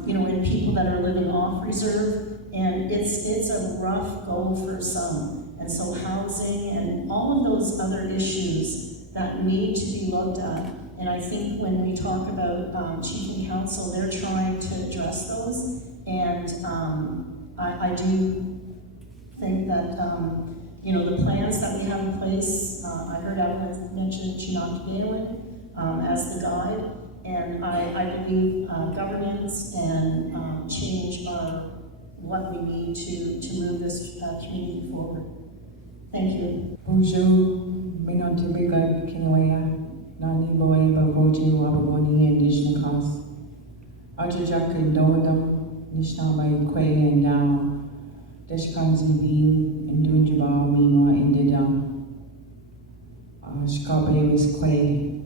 in people that are living off reserve, and it's a rough go for some. And so housing and all of those other issues that need to be looked at. And I think when we talk about chief and council, they're trying to address those. And I do think that the plans that we have in place, I heard Evelyn mention Chinook Galen as the guide, and I believe governance and change are what we need to move this community forward. Thank you. Bonjour, Minotibika Kinoya, Nani Boy Baboji Waboni and Dishnakas. Ajajak and Doda, Nishnamai Kwe and Down, Deshkanzi Bean and Dunjaba Mima and Didam. Shkabe was Kwe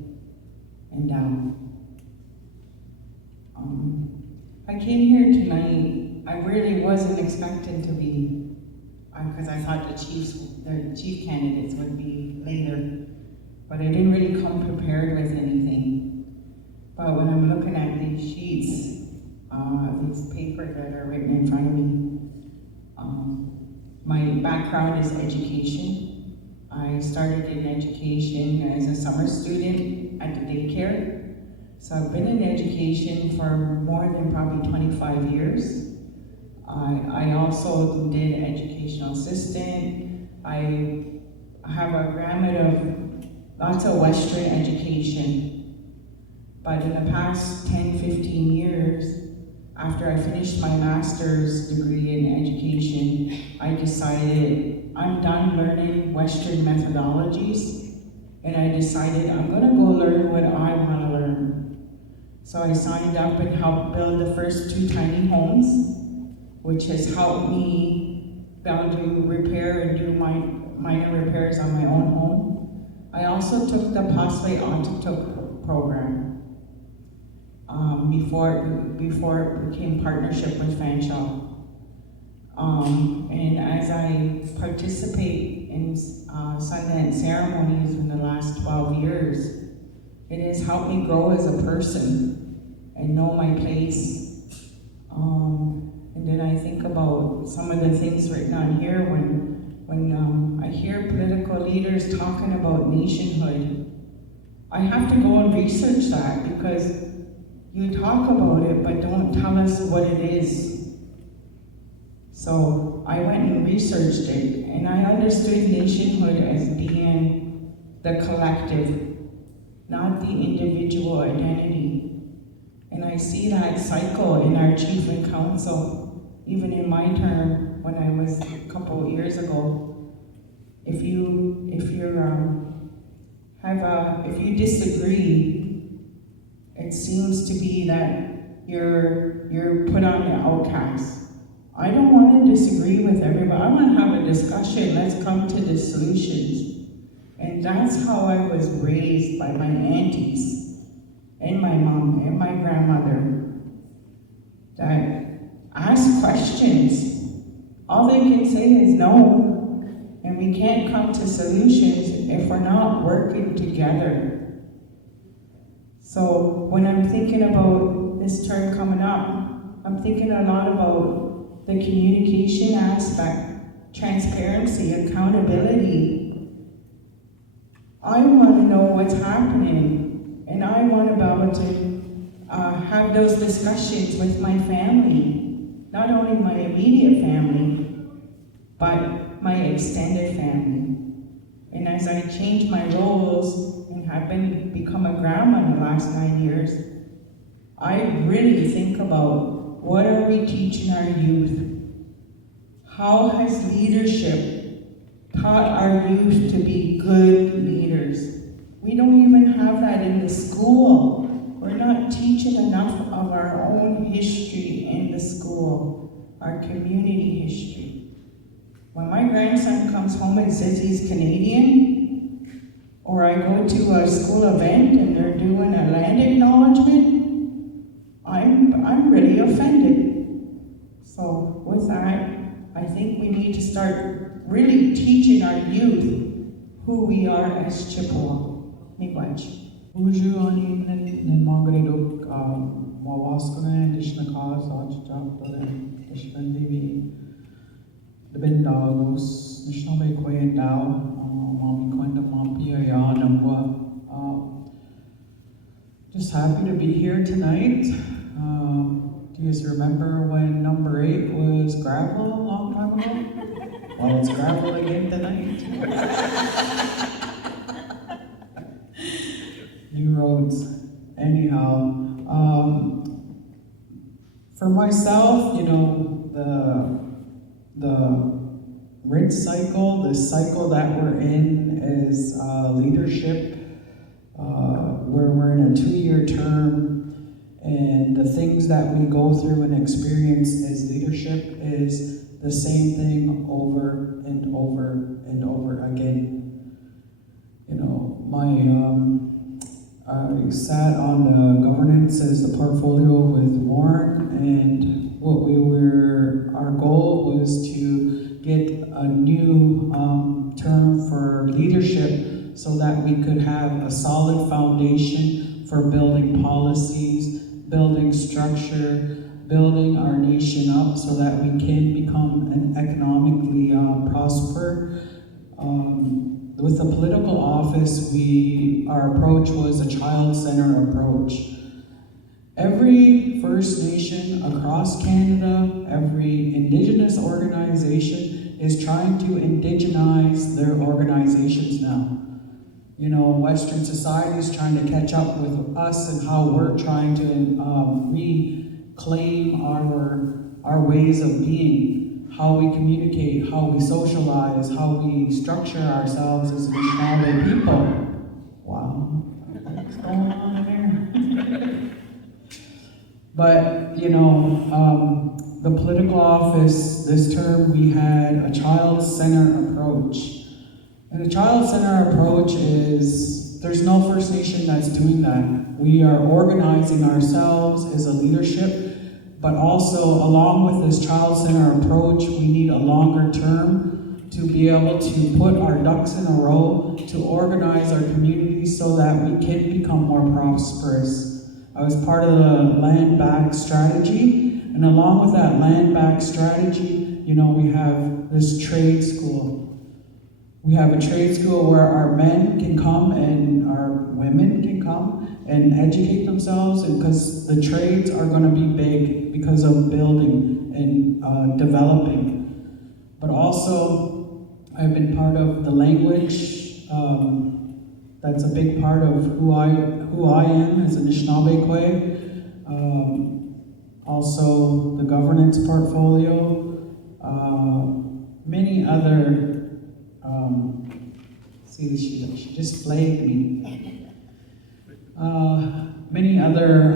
and Down. I came here tonight, I really wasn't expecting to be, because I thought the chief candidates would be later, but I didn't really come prepared with anything. But when I'm looking at these sheets, these papers that are written in front of me, my background is education. I started in education as a summer student at the daycare. So I've been in education for more than probably 25 years. I also did educational assistant. I have a gamut of lots of Western education. But in the past 10, 15 years, after I finished my master's degree in education, I decided I'm done learning Western methodologies, and I decided I'm gonna go learn what I wanna learn. So I signed up and helped build the first 2 tiny homes, which has helped me be able to repair and do my minor repairs on my own home. I also took the Pathway Onto program before it became partnership with Fanshawe. And as I participate in Sundance ceremonies in the last 12 years, it has helped me grow as a person and know my place. And then I think about some of the things written on here when I hear political leaders talking about nationhood. I have to go and research that, because you talk about it but don't tell us what it is. So I went and researched it, and I understood nationhood as being the collective, not the individual identity. And I see that cycle in our chief and council, even in my term when I was a couple of years ago. If you disagree, it seems to be that you're put on the outcast. I don't want to disagree with everybody. I want to have a discussion. Let's come to the solutions. And that's how I was raised by my aunties and my mom and my grandmother. That ask questions. All they can say is no. And we can't come to solutions if we're not working together. So when I'm thinking about this term coming up, I'm thinking a lot about the communication aspect, transparency, accountability. I want to know what's happening, and I want to be able to have those discussions with my family, not only my immediate family, but my extended family. And as I change my roles and have become a grandma in the last 9 years, I really think about what are we teaching our youth? How has leadership taught our youth to be good leaders? We don't even have that in the school. We're not teaching enough of our own history in the school, our community history. When my grandson comes home and says he's Canadian, or I go to a school event and they're doing a land acknowledgement, I'm really offended. So with that, I think we need to start really teaching our youth who we are as Chippewa. Miigwech. Bonjour, in Margaret, Wawaskana, Dishnakas, Architecture, Dishman Vivi, the Bendagos, Nishnome Quay Dow, Mommy Quenda Mampia Yanamwa. Just happy to be here tonight. Do you guys remember when number 8 was gravel a long time ago? Well, it's gravel again tonight. New roads. Anyhow, for myself, you know, the rinse cycle, the cycle that we're in is leadership, where we're in a 2-year term, and the things that we go through and experience as leadership is the same thing over and over and over again. You know, I sat on the governance as the portfolio with Warren, and our goal was to get a new term for leadership so that we could have a solid foundation for building policies, building structure, building our nation up so that we can become an economically prosper. With the political office, our approach was a child-centered approach. Every First Nation across Canada, every Indigenous organization is trying to indigenize their organizations now. You know, Western society is trying to catch up with us and how we're trying to reclaim our ways of being, how we communicate, how we socialize, how we structure ourselves as Anishinaabe people. Wow, what's going on there? But, you know, the political office, this term we had a child-centered approach. And a child-centered approach is, there's no First Nation that's doing that. We are organizing ourselves as a leadership, but also along with this child-centered approach, we need a longer term to be able to put our ducks in a row, to organize our communities so that we can become more prosperous. I was part of the land back strategy, and along with that land back strategy, you know, we have this trade school. We have a trade school where our men can come and our women can come and educate themselves, and because the trades are going to be big because of building and developing. But also, I've been part of the language. That's a big part of who I am as Anishinaabe Kwe. Also, the governance portfolio. Many other. See, she just flagged me. Many other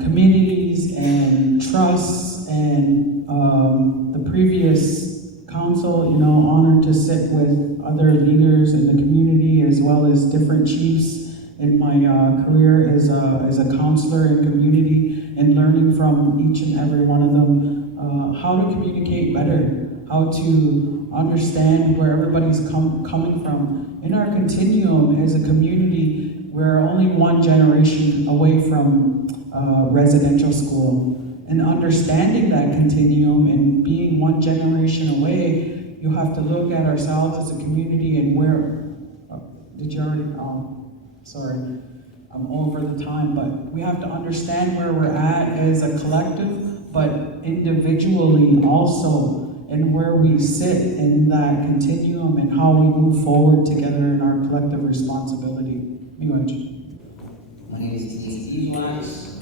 committees and trusts and the previous council, you know, honored to sit with other leaders in the community as well as different chiefs in my career as a counselor in community, and learning from each and every one of them how to communicate better, how to understand where everybody's coming from. In our continuum as a community, we're only one generation away from residential school. And understanding that continuum and being one generation away, you have to look at ourselves as a community and where, did you already, sorry, I'm over the time, but we have to understand where we're at as a collective, but individually also, and where we sit in that continuum and how we move forward together in our collective responsibility. Miigwech. My name is Steve Lance.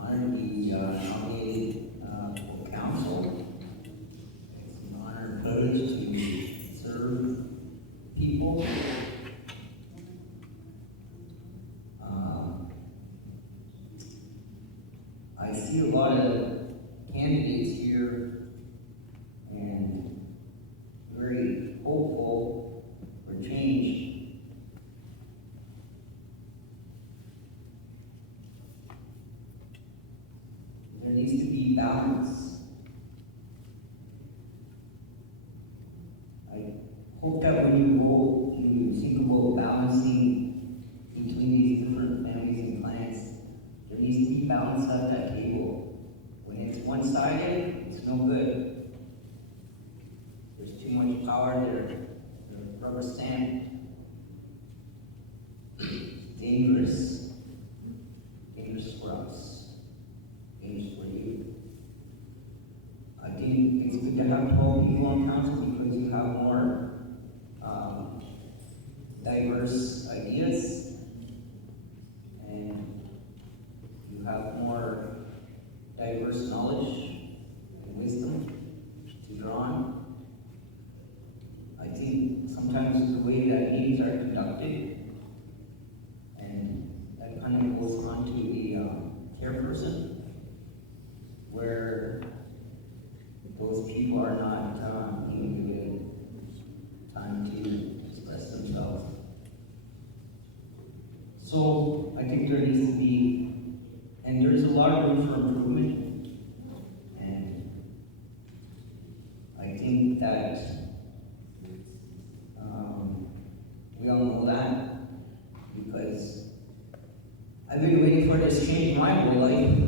I'm the nominated for council. It's an honor and privilege to serve people. I see a lot of candidates here and very hopeful for change. I hope that when you vote, you think about balancing between these different families and clans. There needs to be balance at that table. When it's one-sided, it's no good. There's too much power there. The rubber stamp. Dangerous. Dangerous for us. Dangerous for you. I think it's good to have 12 people on council because you have more diverse ideas and you have more diverse knowledge and wisdom to draw on. I think sometimes the way that meetings are conducted, and that kind of goes on to the chairperson, where those people are not even given time to express themselves. So I think there needs to be, and there's a lot of room for improvement, and I think that we all know that because I've been waiting for this change my whole life.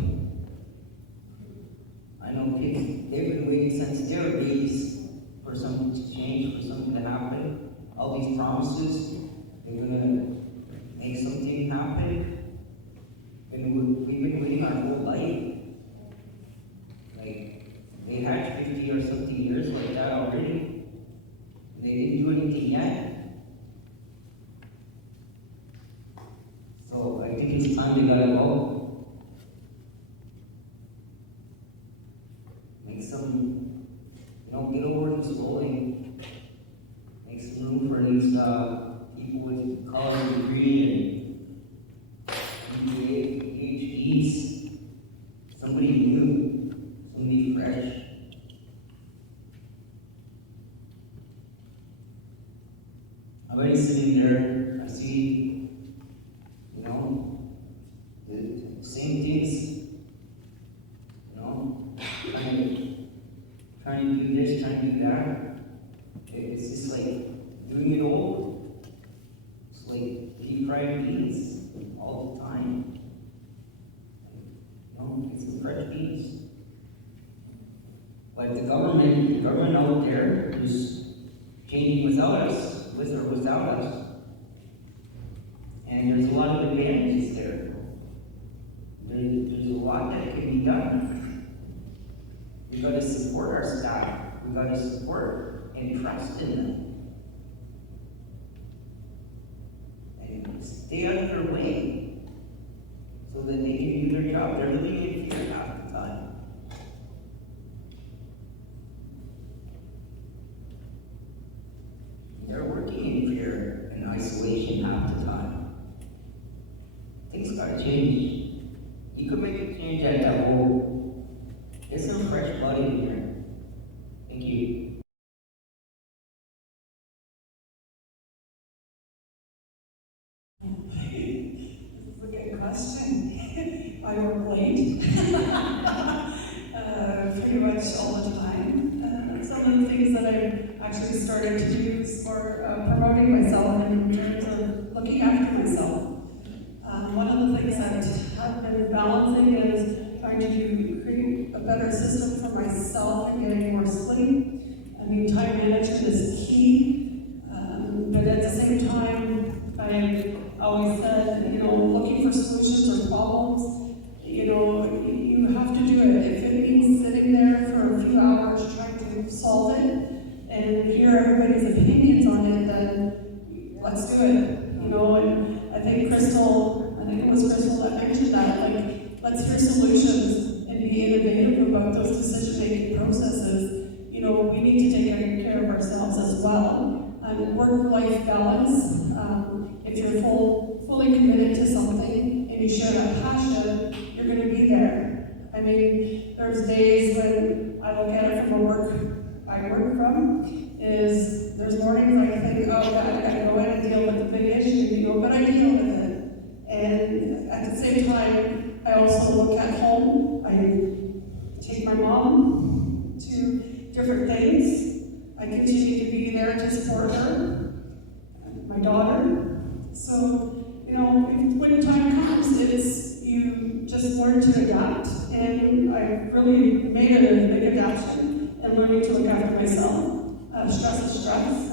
I know kids, they've been waiting since they were babies for something to change, for something to happen. All these promises, they're gonna make something happen. And we've been waiting our whole life. Like, they had 50 or something years like that already. And they didn't do anything yet. So I think it's time we gotta go. Make some, get over this rolling. Make some room for these people with college degree and PhDs. Somebody new, somebody fresh. I'm already sitting there, I see, the same things, trying to do this, trying to do that. It's just like doing it old. It's like deep fried beans all the time. Get some fresh beans. But the government out there is changing without us, with or without us. And there's a lot of advantages there. There's a lot that can be done. We gotta support our staff. We gotta support and trust in them. And stay out of their way so that they can do their job. They're living in fear half the time. They're working in fear and isolation half the time. Things gotta change. You could make a change at that whole. Get some fresh blood in here. Thank you. This is a good question. I work late. Pretty much all the time. Some of the things that I've actually started to do is for promoting myself in terms of looking after myself. One of the things that I've been balancing is trying to create a better system for myself and getting more sleep. I mean, time management is key, but at the same time, I've always said, looking for solutions or problems, you have to do it. If it means sitting there for a few hours trying to solve it and hear everybody's opinions on it, then let's do it. And I think it was Crystal that mentioned that, let's hear solutions and be innovative about those decision-making processes. We need to take care of ourselves as well. Work-life balance, if you're fully committed to something and you share that passion, you're going to be there. I mean, there's days when I look at it from a work I work from, there's mornings I think, oh God, I gotta go in and deal with the big issue, but I deal with it. And at the same time, I also look at home. I take my mom to different things. I continue to be there to support her, and my daughter. So, you know, when time comes, you just learn to adapt, and I really made a big adaptation and learning to look after myself. Stress is stress,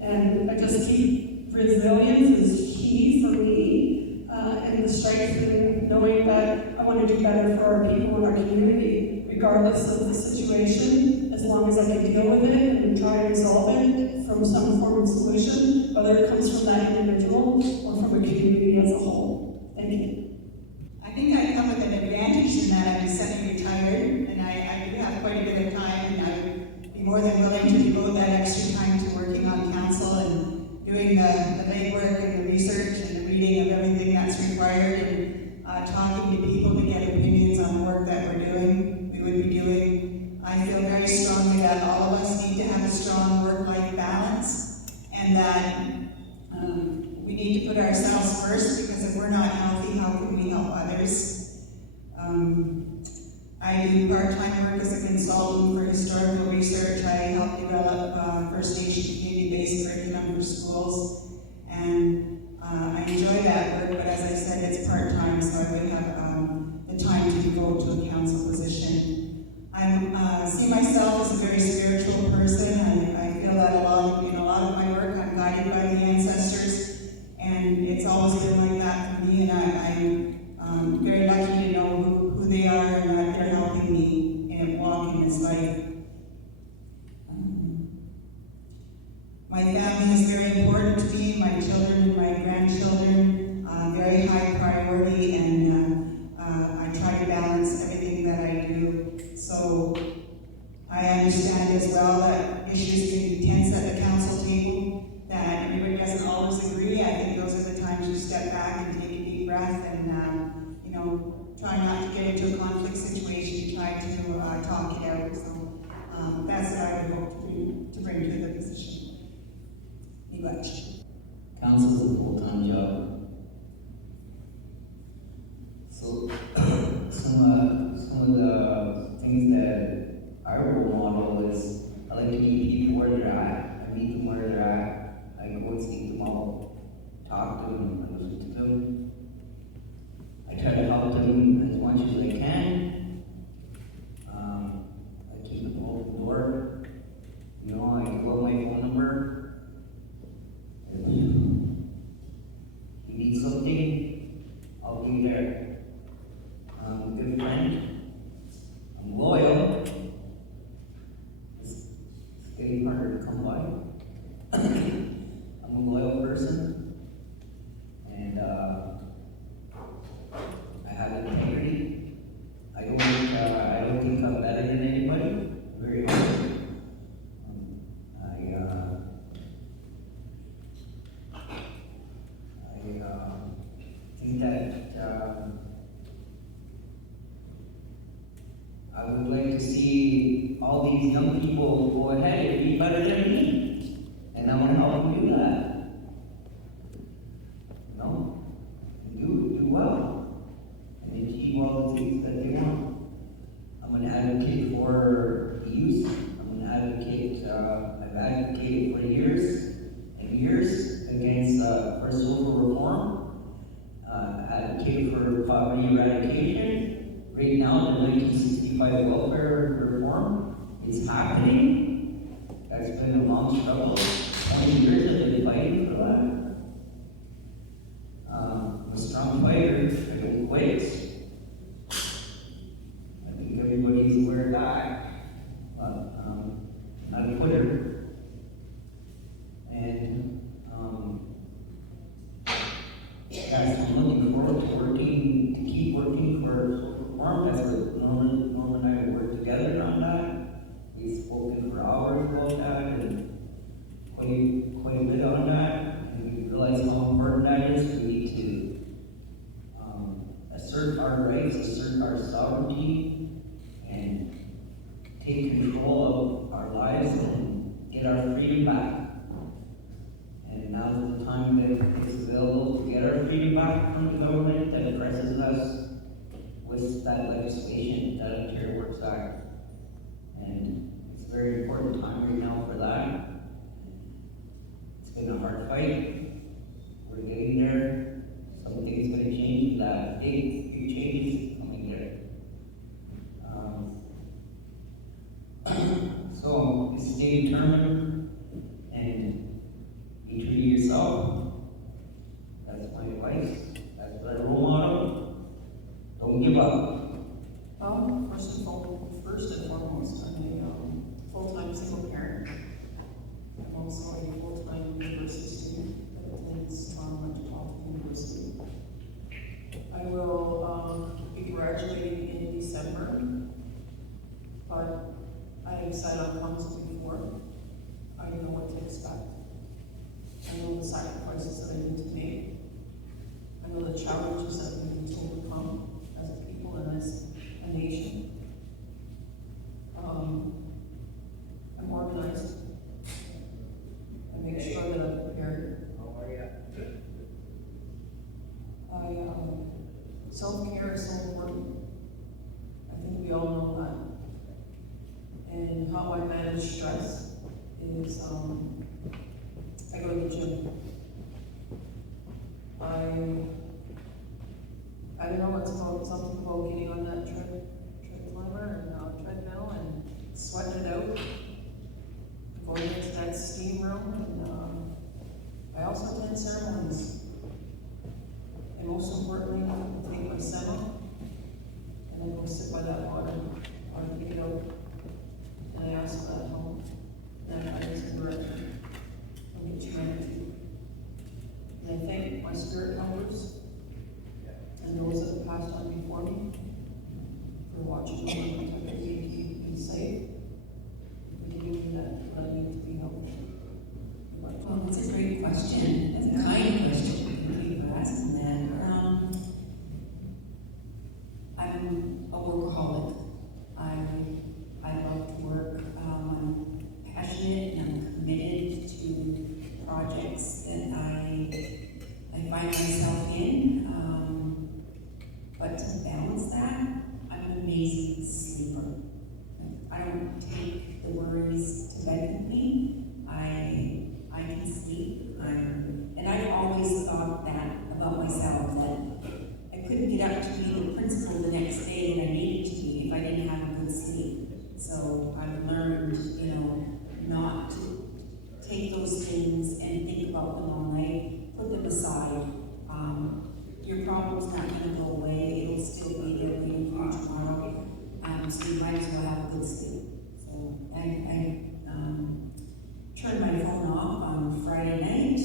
and I just keep resilience is key for me, and the strength in knowing that I want to do better for our people in our community, regardless of the situation, as long as I can deal with it and try to resolve it from some form of solution, whether it comes from that individual or from a community as a whole. Thank you. I think I come with an advantage in that I'm semi-retired, and I do have quite a bit of time, and I would be more than willing to devote that extra time to working on council and doing the legwork and the research and the reading of everything that's required, and talking to people to get opinions on the work that we would be doing. I feel very strongly that all of us need to have a strong work-life balance, and that we need to put ourselves first, because if we're not healthy, how can we help others? I do part-time work as a consultant for historical research. I help develop First Nation community-based curriculum for schools, and I enjoy that work, but as I said, it's part-time, so I would have the time to devote to a council position. I see myself as a very spiritual person. I feel that in a lot of my work, I'm guided by the ancestors, and it's always been like that for me, and I'm very lucky to know who they are and that they're helping me in walking this life. My family is very important to me, my children and my grandchildren, very high priority, and I try to balance everything that I do. So I understand as well that issues can be tense at the council table, that everybody doesn't always agree. I think those are the times you step back and take a deep breath and, try not to get into a conflict situation, try to talk it out. So that's what I would hope to bring to the position. Council is a full-time job. So some of the things that I role model is I like to meet people where they're at. I meet them where they're at. I go and seek them out, talk to them, and listen to them. I try to help them as much as I can. I keep them open door. I love my phone number. If you need something, I'll be there. I'm a good friend. I'm loyal. It's getting harder to come by. I'm a loyal person. And I have integrity. I don't think I'm better than anybody. I'm very humble. I think that I would like to see all these young people go ahead and be better than me. And I want to help them do that. Do well. And achieve all the things that they want. I'm an advocate for the youth. I'm an advocate, I've advocated for years and years against for social reform. Advocate for poverty eradication. Right now, the 1965 welfare reform is happening. That's been a long struggle. 20 years I've been fighting for that. I'm a strong fighter. I don't quit. I think everybody's aware of that. But I'm not a quitter. And yes, I'm looking forward to keep working for social reform. That's what Norman and I worked together on that. We've spoken for hours about that, and quite stay determined and be true to yourself. That's my advice. That's my role model. Don't give up. First and foremost, I'm a full-time single parent. I'm also a full-time university student that attends Metropolitan University. I will be graduating in December, but I have sat on council before. I know what to expect. I know the sacrifices that I need to make. I know the challenges that we need to overcome as a people and as a nation. I'm organized. I make sure that I'm prepared. Self-care is so important. I think we all know that. And how I manage stress is, I go to the gym. I don't know, it's about something about getting on that treadmill and sweating it out. Going into that steam room, and I also attend ceremonies. And most importantly, I take my sema and then go sit by that water, or pick it out, and I ask for that home, and I find some direction, and get you energy. And I thank my spirit elders and those that have passed on before me for watching over and protecting me and keeping me safe, and giving me that I need to be healthy. Well, that's a great question. That's a kind question. Thank you for asking that. I'm a workaholic. I love to work. I'm passionate and I'm committed to projects that I find myself in. But to balance that, I'm an amazing sleeper. I don't take the worries to bed with me. I can sleep. And I've always thought that about myself, that I couldn't get up to be the principal the next day that I needed to be if I didn't have a good sleep. So I've learned, not to take those things and think about them all night, put them aside. Your problem's not going to go away. It'll still be there waiting for you tomorrow. So you might as well have a good sleep. So I turn my phone off on Friday night.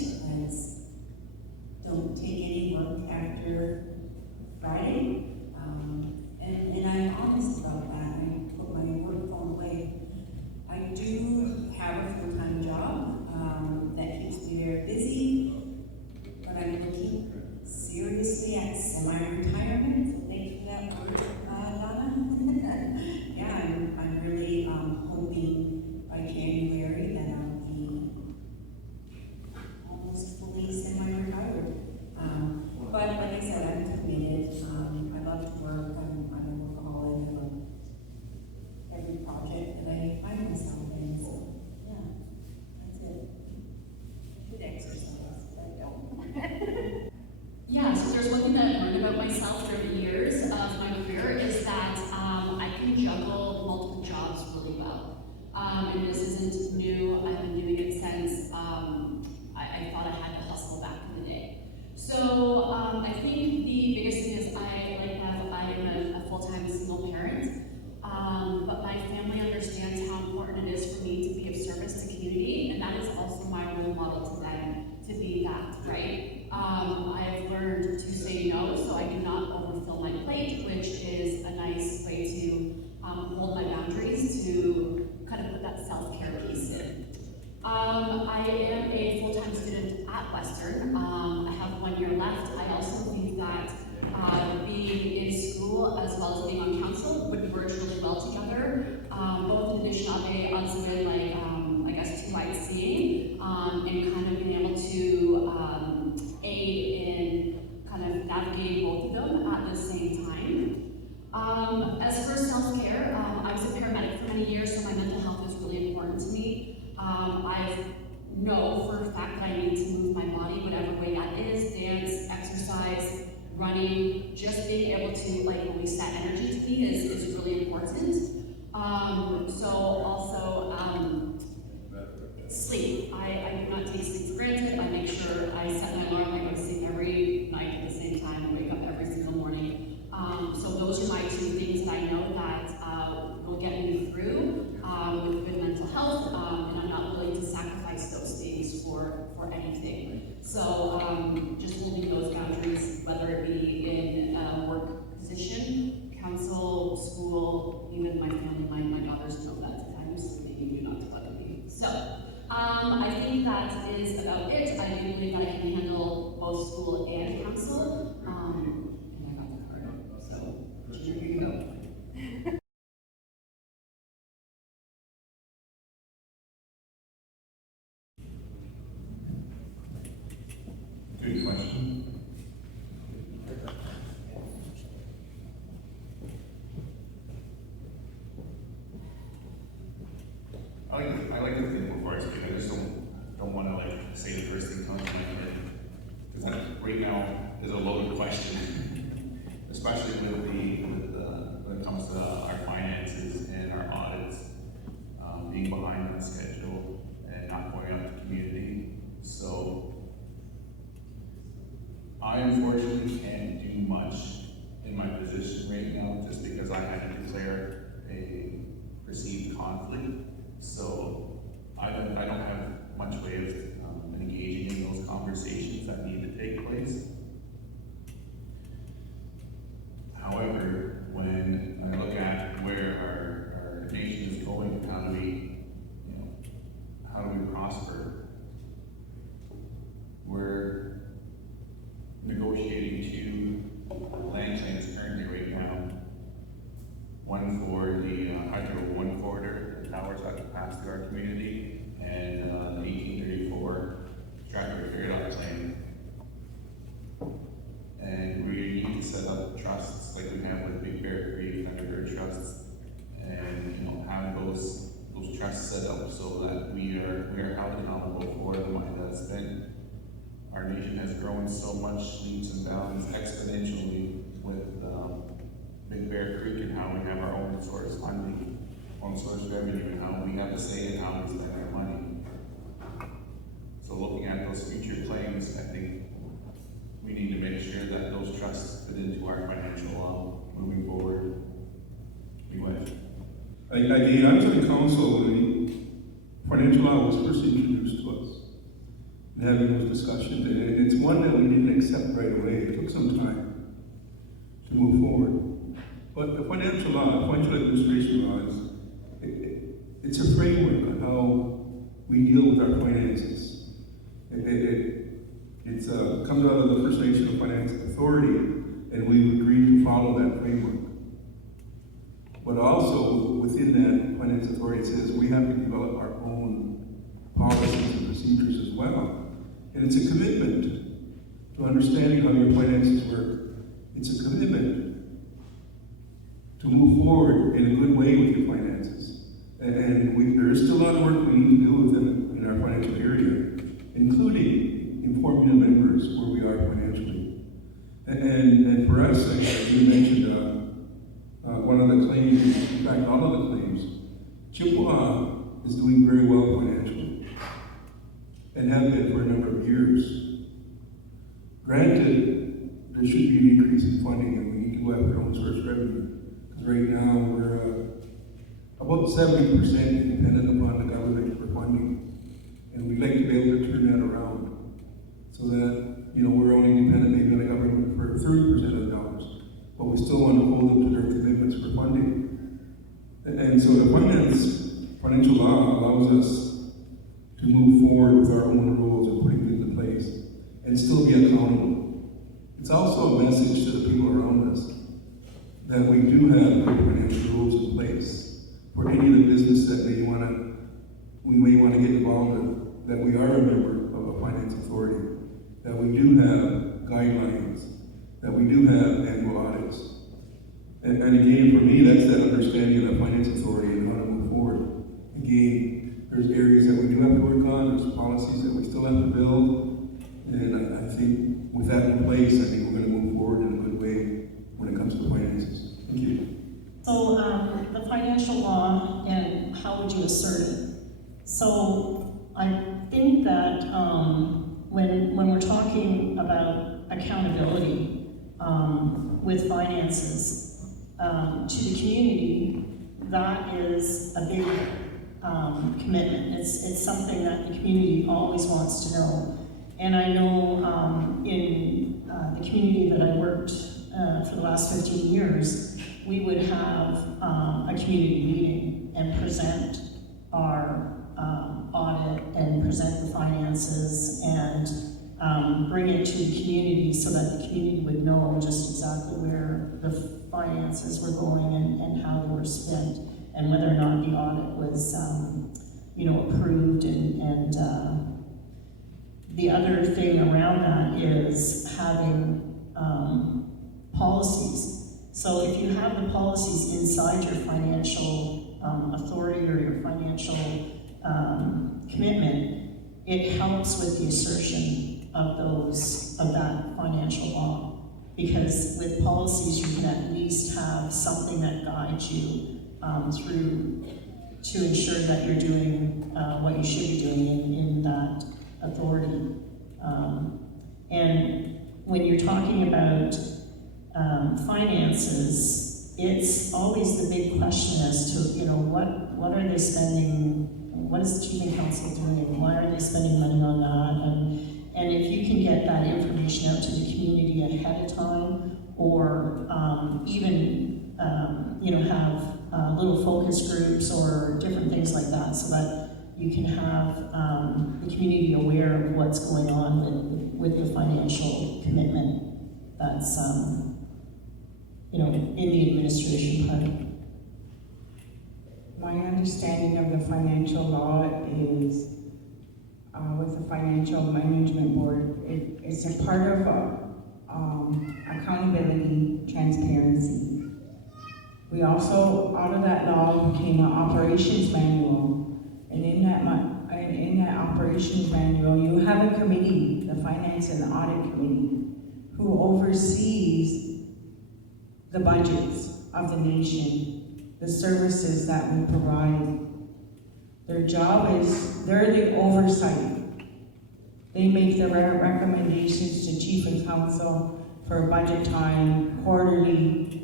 Don't take any work after Friday. And I'm honest about that. I put my work phone away. I do have a full-time job that keeps me very busy, but I'm looking seriously at semi-retirement. So thank you for that word, Donna. Yeah, I'm really hoping by January that I'll be almost fully semi-retired. But like I said, I'm committed. I love to work. I'm a workaholic. I love every project that I find myself in. So yeah, that's it. Good exercise. I don't. Yeah, so there's one thing that I've learned about myself through the years of my career is that I can juggle multiple jobs really well. And this isn't new. I've been doing it since I thought I had to hustle back in the day. So I think the biggest thing is I am a full-time single parent, but my family understands how important it is for me to be of service to community, and that is also my role model to them, to be that, right? I have learned to say no, so I do not overfill my plate, which is a nice way to hold my boundaries, to kind of put that self-care piece in. I am a full-time student at Western. I have 1 year left. I also think that being in school as well as being on council would merge really well together. Both in Anishinaabe, Otsarin, I guess 2-eyed seeing, and kind of being able to aid in kind of navigating both of them at the same time. As for self-care, I was a paramedic for many years, so my mental health is really important to me. I know for a fact that I need to move my body, whatever way that is, dance, exercise, running, just being able to release that energy to me is really important. So also, I think that is about it. I do believe that I can handle both school and council. And I got the card, so here you go. Good question. I like to think before I speak. I just don't want to like say the first thing comes to my head, because that right now is a loaded question, especially when it comes to our finances and our audits being behind on schedule and not going out to community. So I unfortunately can't do much in my position right now, just because I had to declare a perceived conflict. So I don't have much way of engaging in those conversations that need to take place. However, when I look at where our nation is going, and how do we prosper, we're negotiating two land claims currently right now. One for the Hydro 1 corridor, the towers that have passed through our community, and the 1834 Stratford Ferry claim. And we need to set up trusts like we have with Big Bear Creek, Thunderbird trusts, and have those trusts set up so that we are held accountable for the money that's spent. Our nation has grown so much leaps and bounds exponentially with Big Bear Creek and how we have our own source funding, own source revenue, and how we have a say in how we spend our money. So looking at those future claims, I think we need to make sure that those trusts fit into our financial law moving forward. Again, I was on the council when financial law was first introduced to us, and having those discussions, and it's one that we didn't accept right away. It took some time to move forward. But the financial law, financial administration law, it's a framework on how we deal with our finances. It's comes out of the First Nation Finance Authority, and we've agreed to follow that framework. But also, within that Finance Authority, it says we have to develop our own policies and procedures as well. And it's a commitment to understanding how your finances work. It's a commitment to move forward in a good way with your finances. And there is still a lot of work we need to do within in our financial area, including informing the members where we are financially. And for us, as you mentioned, one of the claims, in fact, all of the claims, Chippewa is doing very well financially and have been for a number of years. Granted, there should be an increase in funding, and we need to go after our own source revenue. Because right now, we're about 70% dependent upon the government for funding. And we'd like to be able to turn that around so that, we're only dependent maybe on the government for 30% of the dollars. But we still want to hold them to their commitments for funding. And so the financial law allows us to move forward with our own rules and putting it into place and still be accountable. It's also a message to the people around us that we do have good financial rules in place for any of the business that we may want to get involved in, that we are a member of a finance authority, that we do have guidelines, that we do have annual audits. And again, for me, that's that understanding of the finance authority and how to move forward. Again, there's areas that we do have to work on, there's policies that we still have to build, and I think with that in place, I think we're going to move forward in a good way when it comes to finances. Thank you. So the financial law, and how would you assert it? So I think that when we're talking about accountability with finances to the community, that is a big commitment. It's something that the community always wants to know. And I know in the community that I worked for the last 15 years, we would have a community meeting and present our audit and present the finances and bring it to the community so that the community would know just exactly where the finances were going and how they were spent, and whether or not the audit was, approved and the other thing around that is having policies. So if you have the policies inside your financial authority or your financial commitment, it helps with the assertion of that financial law. Because with policies, you can at least have something that guides you through to ensure that you're doing what you should be doing in that authority. And when you're talking about finances, it's always the big question as to, what are they spending, what is the Chief and Council doing, why are they spending money on that? And if you can get that information out to the community ahead of time, or even, have little focus groups or different things like that, so that you can have the community aware of what's going on with the financial commitment that's, in the administration part. My understanding of the financial law is with the Financial Management Board, it's a part of accountability, transparency. We also, out of that law, came an operations manual, and in that operations manual, you have a committee, the Finance and Audit Committee, who oversees the budgets of the nation, the services that we provide. Their job is, they're the oversight. They make the recommendations to Chief and Council for budget time, quarterly,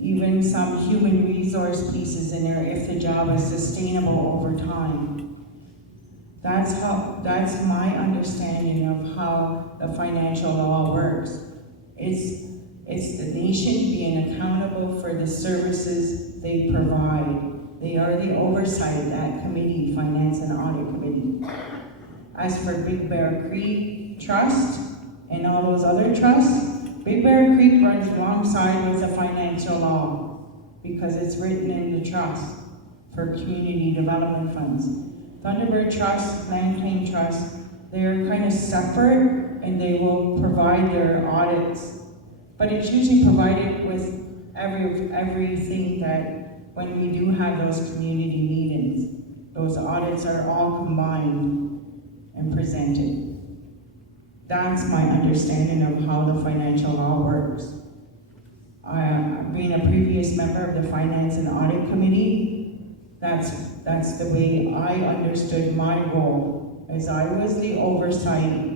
even some human resource pieces in there if the job is sustainable over time. That's my understanding of how the financial law works. It's the nation being accountable for the services they provide. They are the oversight, that committee, Finance and Audit Committee. As for Big Bear Creek Trust and all those other trusts, Big Bear Creek runs alongside with the financial law because it's written in the trust for community development funds. Thunderbird Trust, Land Claim Trust, they're kind of separate and they will provide their audits. But it's usually provided with everything that when we do have those community meetings, those audits are all combined and presented. That's my understanding of how the financial law works. Being a previous member of the Finance and Audit Committee, that's the way I understood my role, as I was the oversight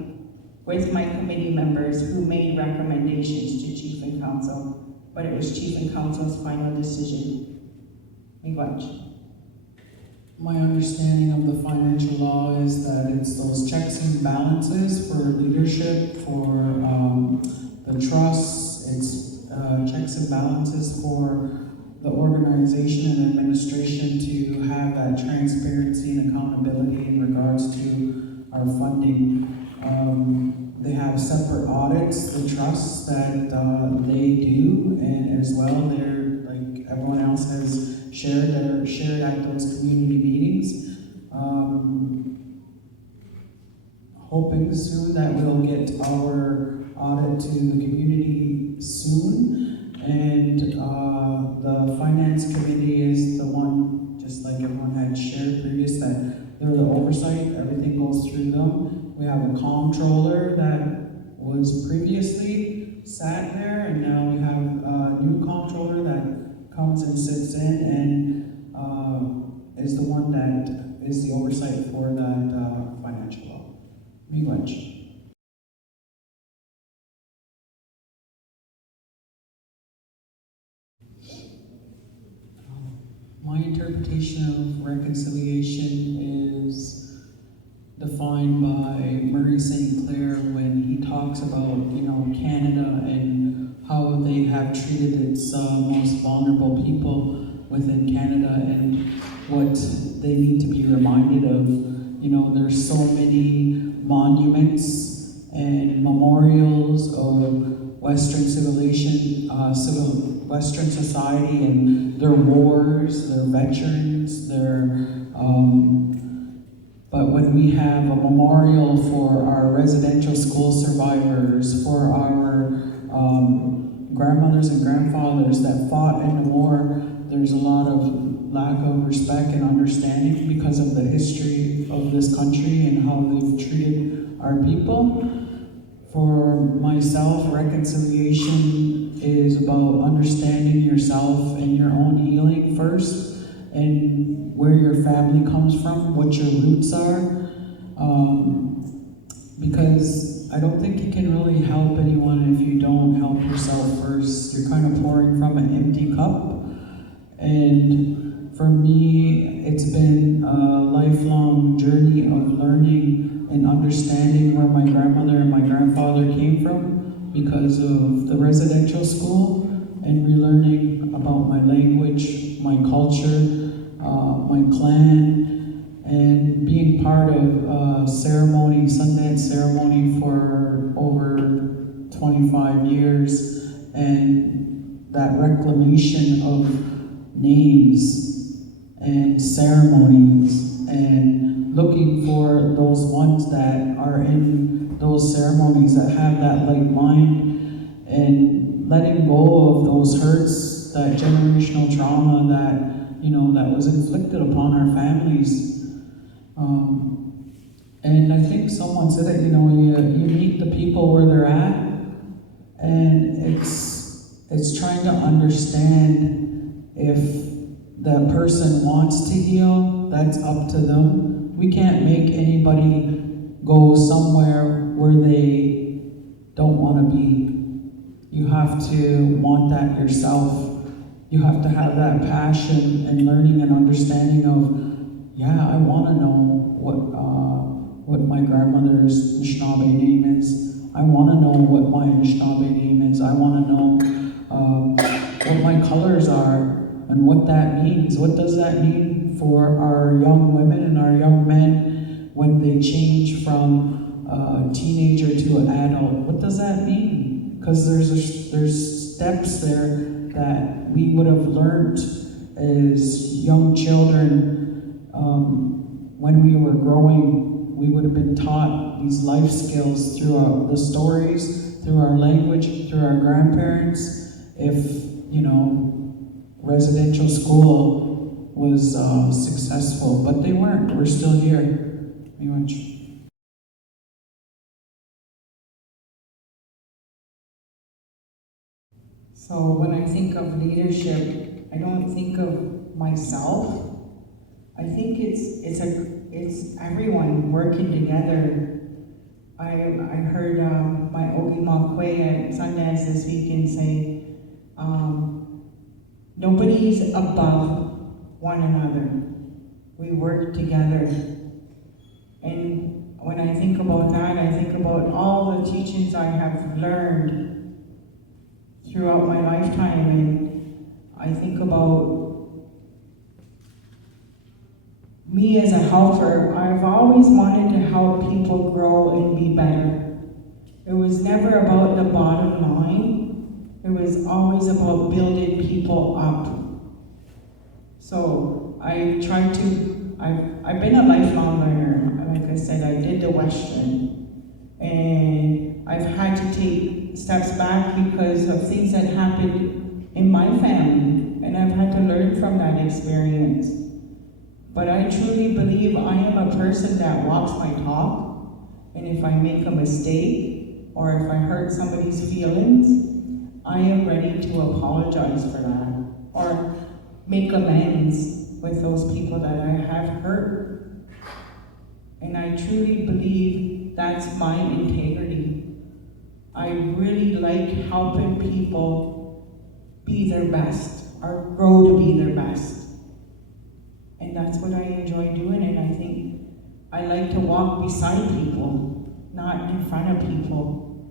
with my committee members who made recommendations to Chief and Council, but it was Chief and Council's final decision. Miigwech. My understanding of the financial law is that it's those checks and balances for leadership, for the trusts, it's checks and balances for the organization and administration to have that transparency and accountability in regards to our funding. They have separate audits, the trusts that they do, and as well, they're, like everyone else has shared at those community meetings. Hoping soon that we'll get our audit to the community soon, and the Finance Committee is the one, just like everyone had shared previous, that they're the oversight, everything goes through them. We have a comptroller that was previously sat there, and now we have a new comptroller that comes and sits in and is the one that is the oversight for that financial law. Miigwech. My interpretation of reconciliation is defined by Murray St. Clair when he talks about, Canada and how they have treated its most vulnerable people within Canada and what they need to be reminded of there's so many monuments and memorials of Western civilization, Western society, and their wars, their veterans, but when we have a memorial for our residential school survivors, for our grandmothers and grandfathers that fought in the war, there's a lot of lack of respect and understanding because of the history of this country and how they've treated our people. For myself, reconciliation is about understanding yourself and your own healing first, and where your family comes from, what your roots are, because I don't think you can really help anyone if you don't help yourself first. You're kind of pouring from an empty cup, and for me, it's been a lifelong journey of learning and understanding where my grandmother and my grandfather came from because of the residential school, and relearning about my language, my culture, my clan, and being part of ceremony, Sundance ceremony for over 25 years, and that reclamation of names and ceremonies, and looking for those ones that are in those ceremonies that have that like mind, and letting go of those hurts, that generational trauma that that was inflicted upon our families. And I think someone said that, you meet the people where they're at, and it's trying to understand if the person wants to heal, that's up to them. We can't make anybody go somewhere where they don't want to be. You have to want that yourself. You have to have that passion and learning and understanding of, I want to know what my grandmother's Anishinaabe name is. I want to know what my Anishinaabe name is. I want to know what my colors are and what that means. What does that mean for our young women and our young men when they change from a teenager to an adult? What does that mean? Because there's steps there that we would have learned as young children when we were growing. We would have been taught these life skills through the stories, through our language, through our grandparents. If, residential school was successful, but they weren't. We're still here. Pretty much. So when I think of leadership, I don't think of myself. I think it's everyone working together. I heard my Ogi Makwe at Sundance this weekend say, nobody's above one another. We work together. And when I think about that, I think about all the teachings I have learned throughout my lifetime, and I think about me as a helper. I've always wanted to help people grow and be better. It was never about the bottom line. It was always about building people up. So I've been a lifelong learner. Like I said, I did the Western, and I've had to take steps back because of things that happened in my family, and I've had to learn from that experience. But I truly believe I am a person that walks my talk, and if I make a mistake, or if I hurt somebody's feelings, I am ready to apologize for that, or make amends with those people that I have hurt. And I truly believe that's my integrity. I really like helping people be their best, or grow to be their best. And that's what I enjoy doing, and I think I like to walk beside people, not in front of people.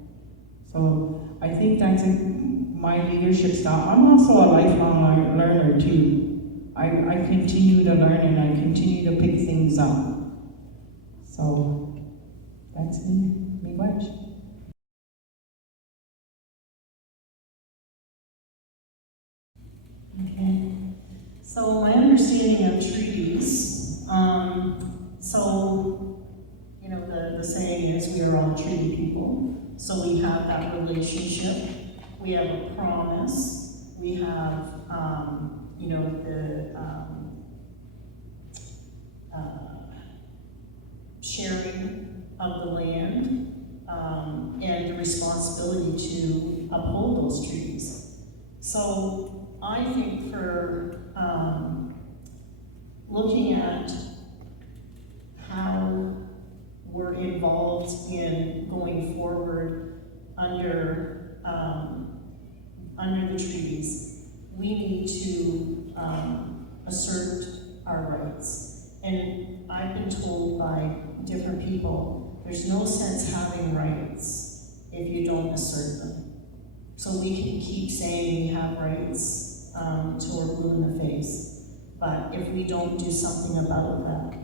So I think that's my leadership style. I'm also a lifelong learner too. I continue to learn, and I continue to pick things up. So that's me, Miigwech. Okay. So my understanding of treaties, you know, the saying is we are all treaty people. So we have that relationship. We have a promise. We have, you know, the sharing of the land and the responsibility to uphold those treaties. So I think for looking at how we're involved in going forward under the treaties, we need to assert our rights. And I've been told by different people, there's no sense having rights if you don't assert them. So we can keep saying we have rights till we're blue in the face, but if we don't do something about that,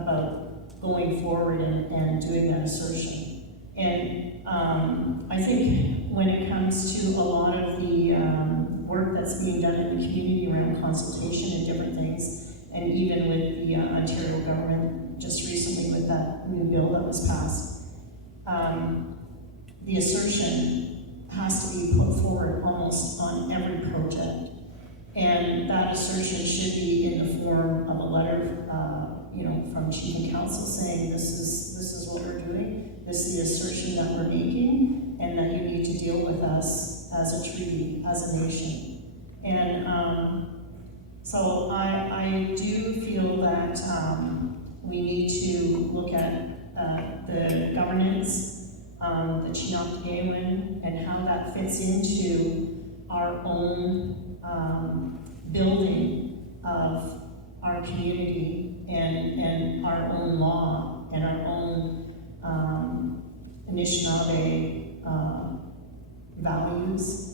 about going forward and doing that assertion. And I think when it comes to a lot of the work that's being done in the community around consultation and different things, and even with the Ontario government just recently with that new bill that was passed, the assertion has to be put forward almost on every project. And that assertion should be in the form of a letter, you know, from Chief and Council saying this is what we're doing, this is the assertion that we're making, and that you need to deal with us as a treaty, as a nation. And so I do feel that we need to look at the governance, the Chinookiwin, and how that fits into our own building of our community and our own law and our own Anishinaabe values,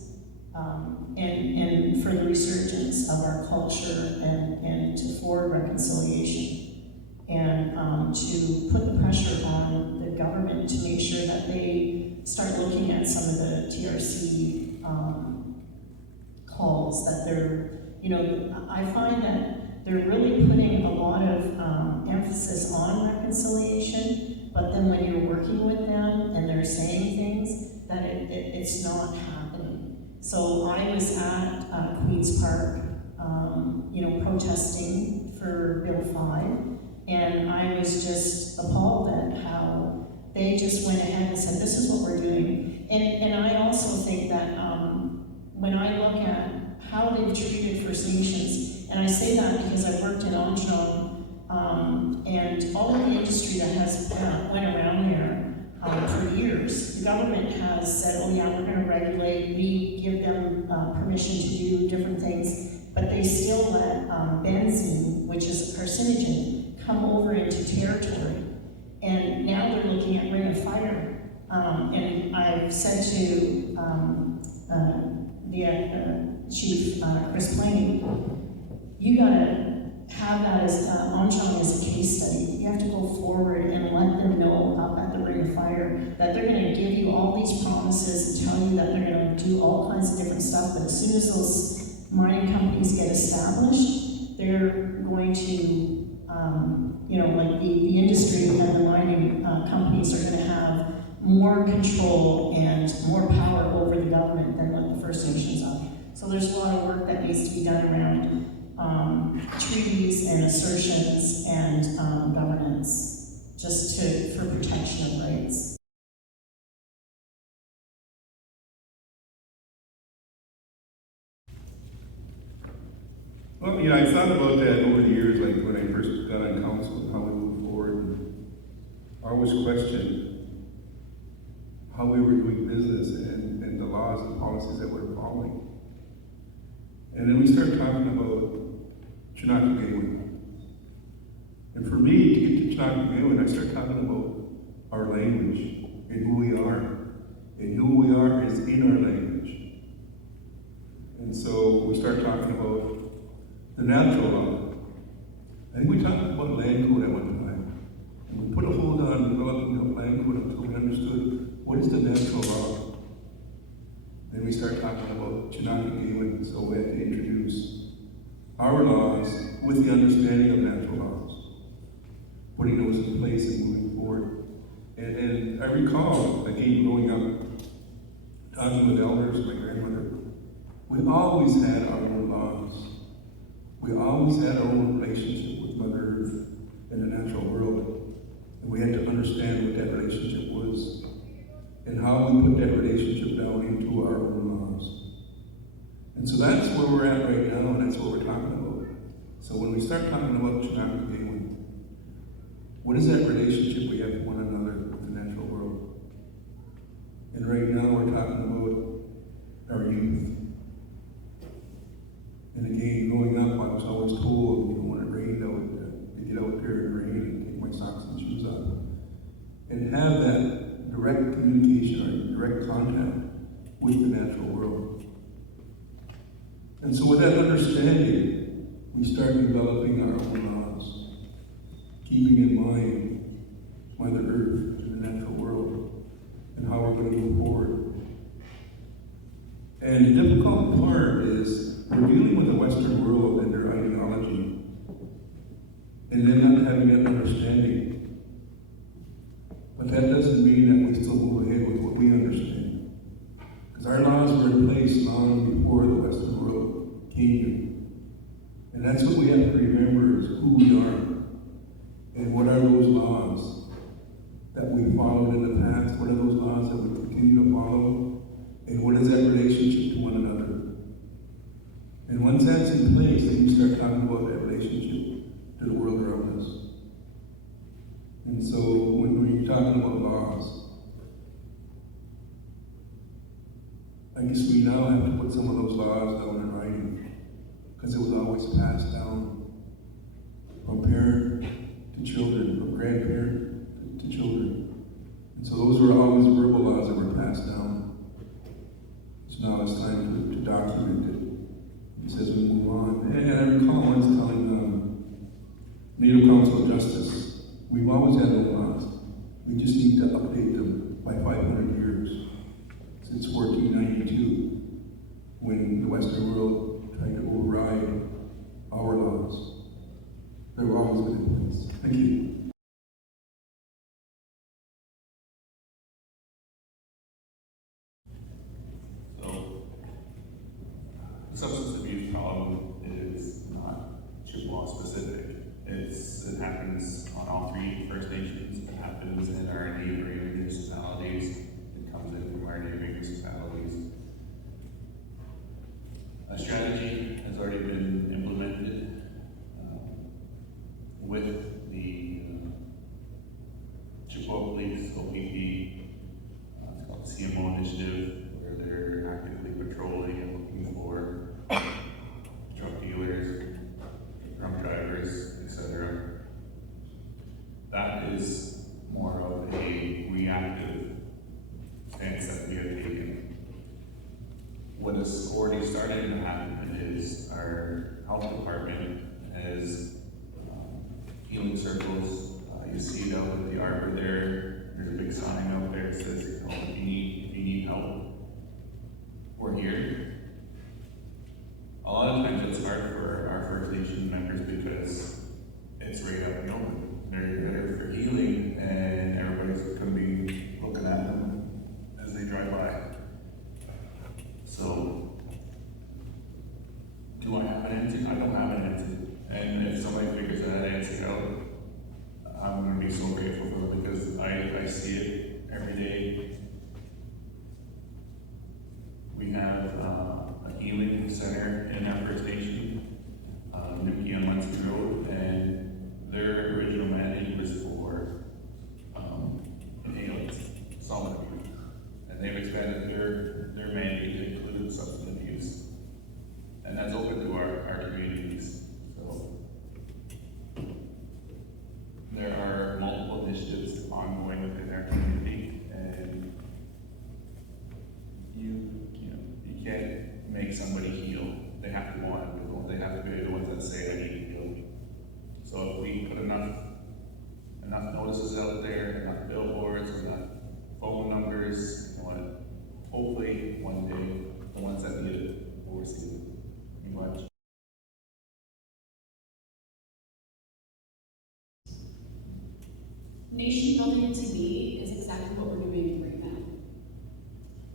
and for the resurgence of our culture and to forward reconciliation, and to put the pressure on the government to make sure that they start looking at some of the TRC calls that they're, you know, I find that they're really putting a lot of emphasis on reconciliation, but then when you're working with them and they're saying things, that it's not happening. So I was at Queen's Park, you know, protesting for Bill 5, and I was just appalled at how they just went ahead and said, this is what we're doing. And I also think that when I look at how they've treated First Nations, and I say that because I've worked in Onchong, and all of the industry that has went around there for years, the government has said, oh yeah, we're going to regulate, we give them permission to do different things, but they still let benzene, which is a carcinogen, come over into territory. And now they're looking at Ring of Fire. And I've said to the Chief Chris Planey, you gotta have that as Onchong as a case study. You have to go forward and let them know up at the Ring of Fire that they're gonna give you all these promises and tell you that they're gonna do all kinds of different stuff, but as soon as those mining companies get established, they're going to, you know, like the industry and the mining companies are gonna have more control and more power over the government than what the First Nations are. So there's a lot of work that needs to be done around treaties and assertions and governance, just for protection of rights. Well, you know, I thought about that over the years, like when I first got on council, how we moved forward. And I always questioned how we were doing business and the laws and policies that we're following. And then we started talking about Chinookiwin. And for me, to get to Chinookiwin, I started talking about our language and who we are. And who we are is in our language. And so we started talking about the natural law. I think we talked about land code at one time. And we put a hold on putting those in place and moving forward. And I recall, again, growing up, talking with elders, my grandmother, we always had our own laws. We always had our own relationship with Mother Earth and the natural world. And we had to understand what that relationship was and how we put that relationship down into our own laws. And so that's where we're at right now, and that's what we're talking about. So when we start talking about Chinakakewan, what is that relationship we have with one another with the natural world? And right now we're talking about our youth. And again, growing up, I was always told, when it rained, I would get out there in the rain and take my socks and shoes off. And have that direct communication or direct contact with the natural world. And so with that understanding, we start developing our own laws, keeping in mind Mother Earth and the natural world, and how we're going to move forward. And the difficult part is we're dealing with the Western world and their ideology, and then not having that understanding. But that doesn't mean that we still move ahead with what we understand. Because our laws were in place long before the Western world came. And that's what we have to remember is who we are. And what are those laws that we followed in the past? What are those laws that we continue to follow? And what is that relationship to one another? And once that's in place, then you start talking about that relationship to the world around us. And so when you're talking about laws, I guess we now have to put some of those laws down in writing, because it was always passed down from parent to children, from grandparent to children. And so those were always verbal laws that were passed down. So now it's time to document it as we move on. And I recall once telling Native Council of Justice, we've always had those laws. We just need to update them by 500 years. Since 1492, when the Western world tried to override our laws. They've always been in place. Thank you. So, the substance abuse problem is not Chippewa specific. It happens on all three First Nations. It happens in our neighboring municipalities. It comes in from our neighboring municipalities. A strategy has already been implemented with the Chippewa Police, OPP. It's called the CMO Initiative, where they're actively patrolling and looking for drug dealers, drunk drivers, etc. That is more of a reactive stance that we have taken. What has already started to happen is our health department has healing circles. You see it out at the arbor there. There's a big sign out there that says, if you need help, we're here. A lot of times it's hard for our First Nation members because it's right up in the open. They're there for healing, and everybody's going to be looking at them as they drive by. So, do I have an answer? I don't have an answer. And if somebody figures that answer out, I'm going to be so grateful for them because I see it every day. We have a healing center in our First Nation, Nuki on Munson Road, and their original mandate was for inhaled solid abuse. And they've expanded their mandate to include substance abuse. And that's open to our communities. So there are multiple initiatives ongoing within our community, and you can't make somebody heal. They have to want to heal. They have to be the ones that say I need to heal. So if we put enough notices out there, enough billboards, enough phone numbers, hopefully one day the ones that need it will receive it. Thank you much. Nation building to me is exactly what we're doing right now.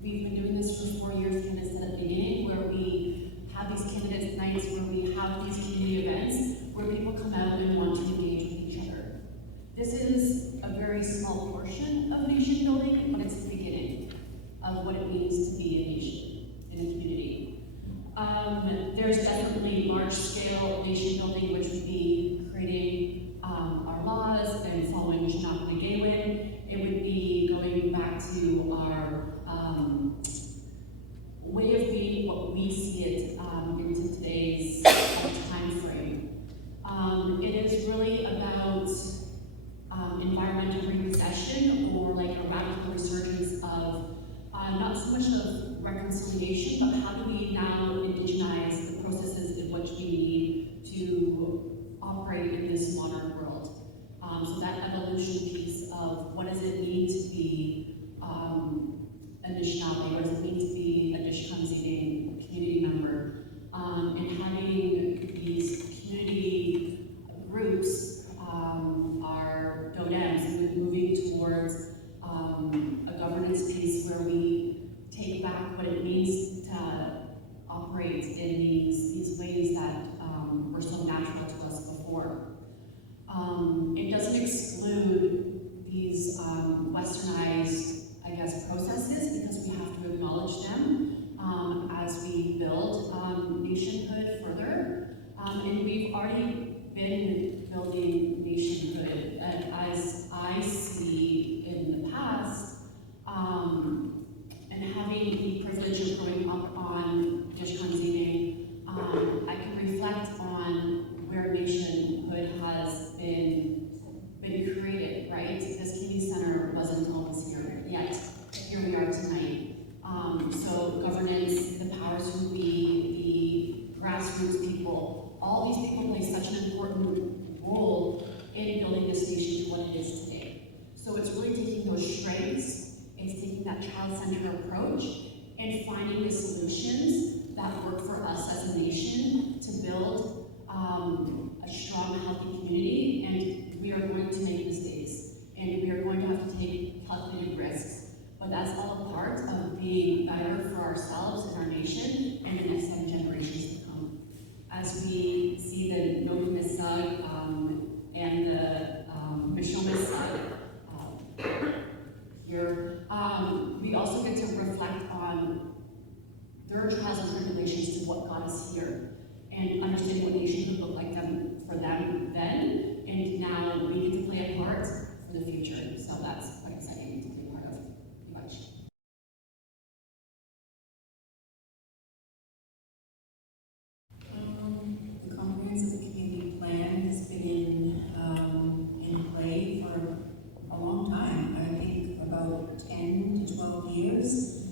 We've been doing this for 4 years, candidates at the beginning, where we have these candidates nights, where we have these community events, where people come out and want to engage with each other. This is a very small portion of nation building, but it's the beginning of what it means to be a nation in a community. There's definitely large-scale nation building, which would be creating our laws and following Anishinaabe-Nageewin. It would be going back to our way of being, what we see it into today's time frame. It is really about environmental repossession, or like a radical resurgence of not so much of reconciliation, but how do we now indigenize the processes in which we need to operate in this modern world. So that evolution piece of what does it mean to be Anishinaabe, what does it mean to be a Dishkansing community member, and having these community groups, our DODEMs, moving towards a governance piece where we take back what it means to operate in these ways that were so natural to us before. It doesn't exclude these westernized, I guess, processes, because we have to acknowledge them as we build nationhood further. And we've already been building nationhood, as I see in the past, and having the privilege of growing up on Dishkansing, I can reflect on where nationhood has been created, right? This community center wasn't always here yet. Here we are tonight. So governance, the powers who be, the grassroots people, all these people play such an important role in building this nation to what it is today. So it's really taking those strengths, it's taking that child-centered approach, and finding the solutions that work for us as a nation to build a strong, healthy community. And we are going to make mistakes, and we are going to have to take calculated risks. But that's all a part of being better for ourselves and our nation and the next 7 generations to come. As we see the Notimisug and the Mishomisug here, we also get to reflect on their trials and tribulations to what got us here, and understand what nation would look like them for them then, and now we get to play a part for the future. So that's quite exciting to be a part of. Much. The comprehensive community plan has been in play for a long time. I think about 10 to 12 years.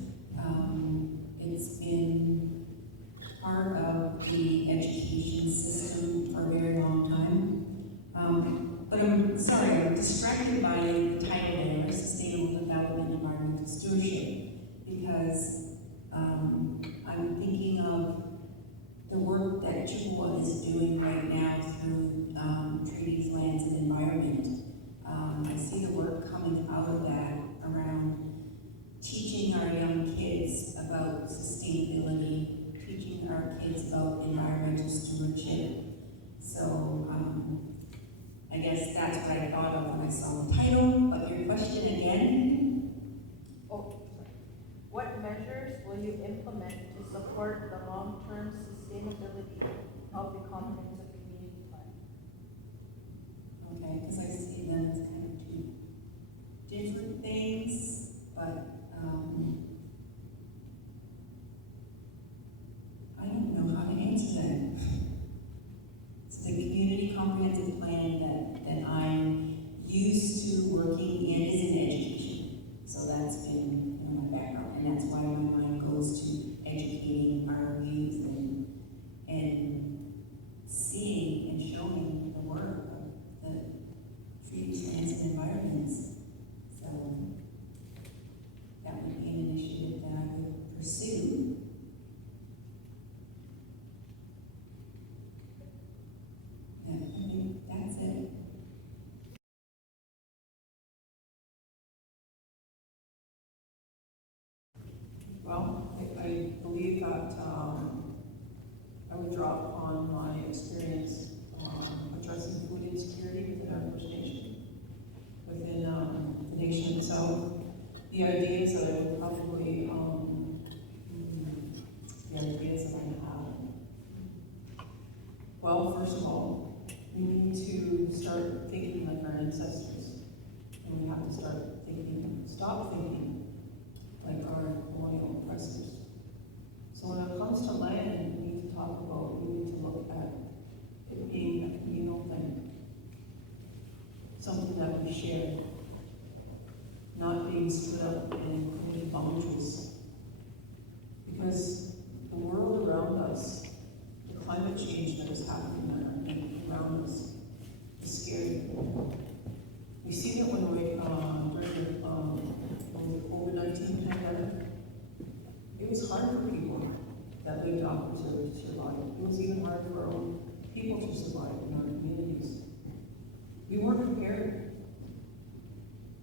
It's been part of the education system for a very long time. But I'm sorry, I'm distracted by the title there, Sustainable Development and Environmental Stewardship, because I'm thinking of the work that Chippewa is doing right now through treaties, lands, and environment. I see the work coming out of that around teaching our young kids about sustainability, teaching our kids about environmental stewardship. So I guess that's what I thought of when I saw the title. But your question again? Oh, sorry. What measures will you implement to support the long-term sustainability of the comprehensive community plan? Okay, because I see them as kind of two different things, but I don't know how to answer that. It's the community comprehensive plan that I'm used to working in is in education. So that's been my background, and that's why my mind goes to educating our youth and seeing and showing the work of the trees, lands, and environments. So that would be an initiative that I would pursue. Yeah, I think that's it. I believe that, I would draw upon my experience, addressing food insecurity within our First Nation, within, the nation itself. The ideas that I would probably, the ideas that I have. Well, first of all, we need to start thinking like our ancestors. And we have to stop thinking like our colonial oppressors. So when it comes to land, we need to look at it being a communal thing. Something that we share, not being split up in community boundaries. Because the world around us, the climate change that is happening around us is scary. We see that when we, during the COVID-19 pandemic, it was hard for people that lived off reserve to survive. It was even hard for our own people to survive in our communities. We weren't prepared.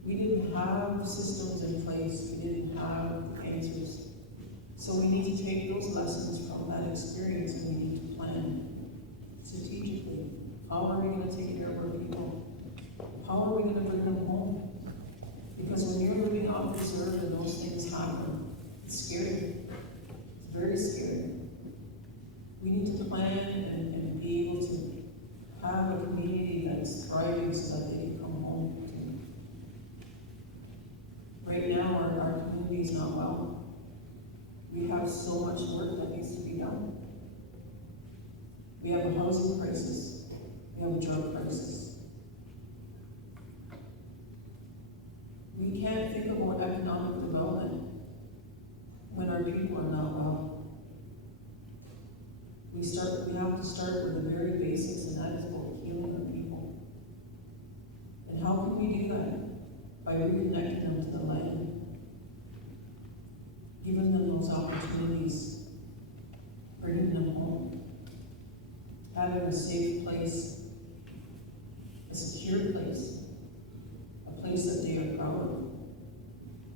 We didn't have systems in place. We didn't have answers. So we need to take those lessons from that experience and we need to plan strategically. How are we going to take care of our people? How are we going to bring them home? Because when you're living off reserve and those things happen, it's scary. It's very scary. We need to plan and be able to have a community that's thriving so that they can come home to. Right now, our community is not well. We have so much work that needs to be done. We have a housing crisis. We have a drug crisis. We can't think about economic development when our people are not well. We have to start with the very basics, and that is about healing our people. And how can we do that? By reconnecting them to the land, giving them those opportunities, bringing them home, having a safe place, a secure place, a place that they are proud of.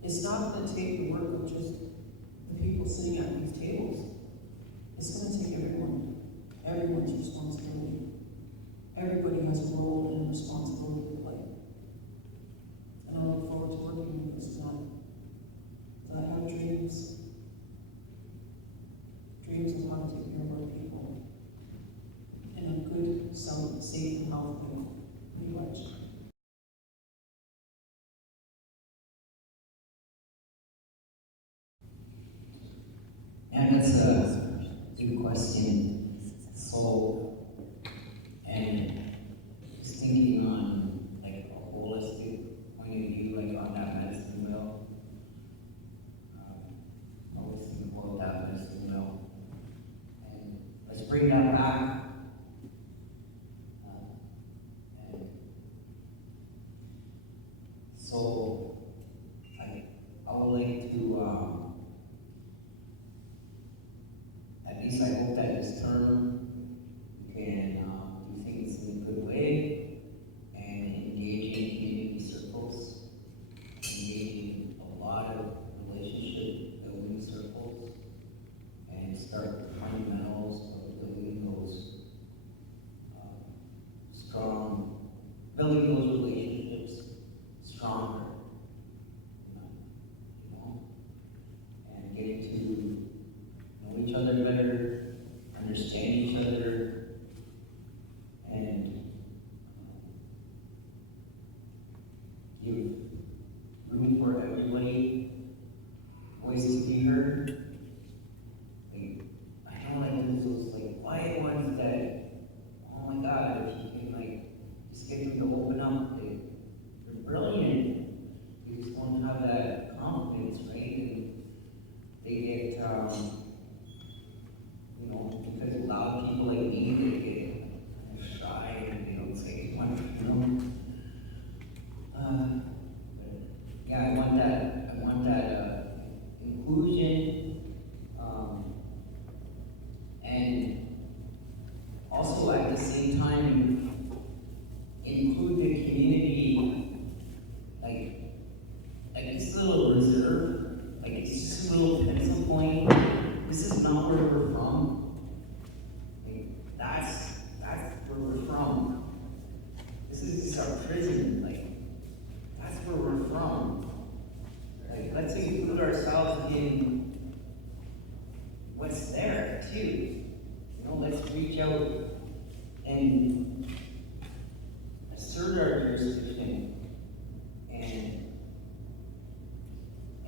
It's not going to take the work of just the people sitting at these tables. It's going to take everyone's responsibility. Everybody has a role and a responsibility to play. And I look forward to working with this tonight. I have dreams of how to take care of our people in a good, safe, and healthy way. And that's a good question. So, and just thinking on like a holistic point of view, like on that medicine wheel, always think about that medicine wheel. And let's bring that back. And so, I would like to, at least I hope that this term we can do things in a good way and engage in community circles, engage in a lot of relationship building circles, and start the fundamentals of building those building those relationships stronger, and getting to know each other better, understand each other, and give room for everybody, voices to be heard. Like, I don't like those like quiet ones that, oh my God, if you can like just get them to open up, they're brilliant. You just don't have that confidence, right? And they get because loud people like me, they get shy and they don't say much, But yeah, I want that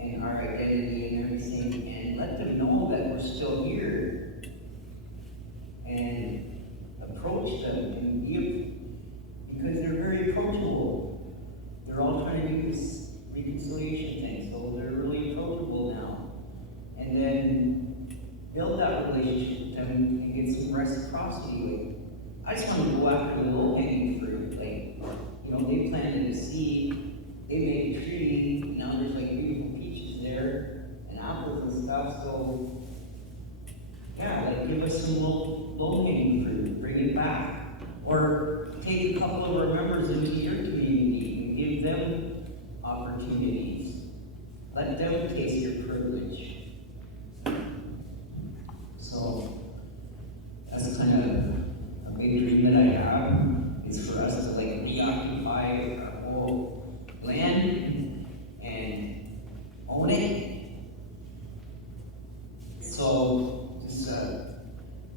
and our identity and everything, and let them know that we're still here, and approach them and because they're very approachable. They're all trying to do this reconciliation thing, so they're really approachable now. And then build that relationship with them and get some reciprocity. I just want to go after the low-hanging fruit. They planted a seed, they made a tree, now there's beautiful peaches there, and apples and stuff, so yeah, give us some low-hanging fruit, bring it back. Or take a couple of our members into your community and give them opportunities. Let them taste your privilege. So that's kind of a big dream that I have, is for us to reoccupy our whole land and own it. So just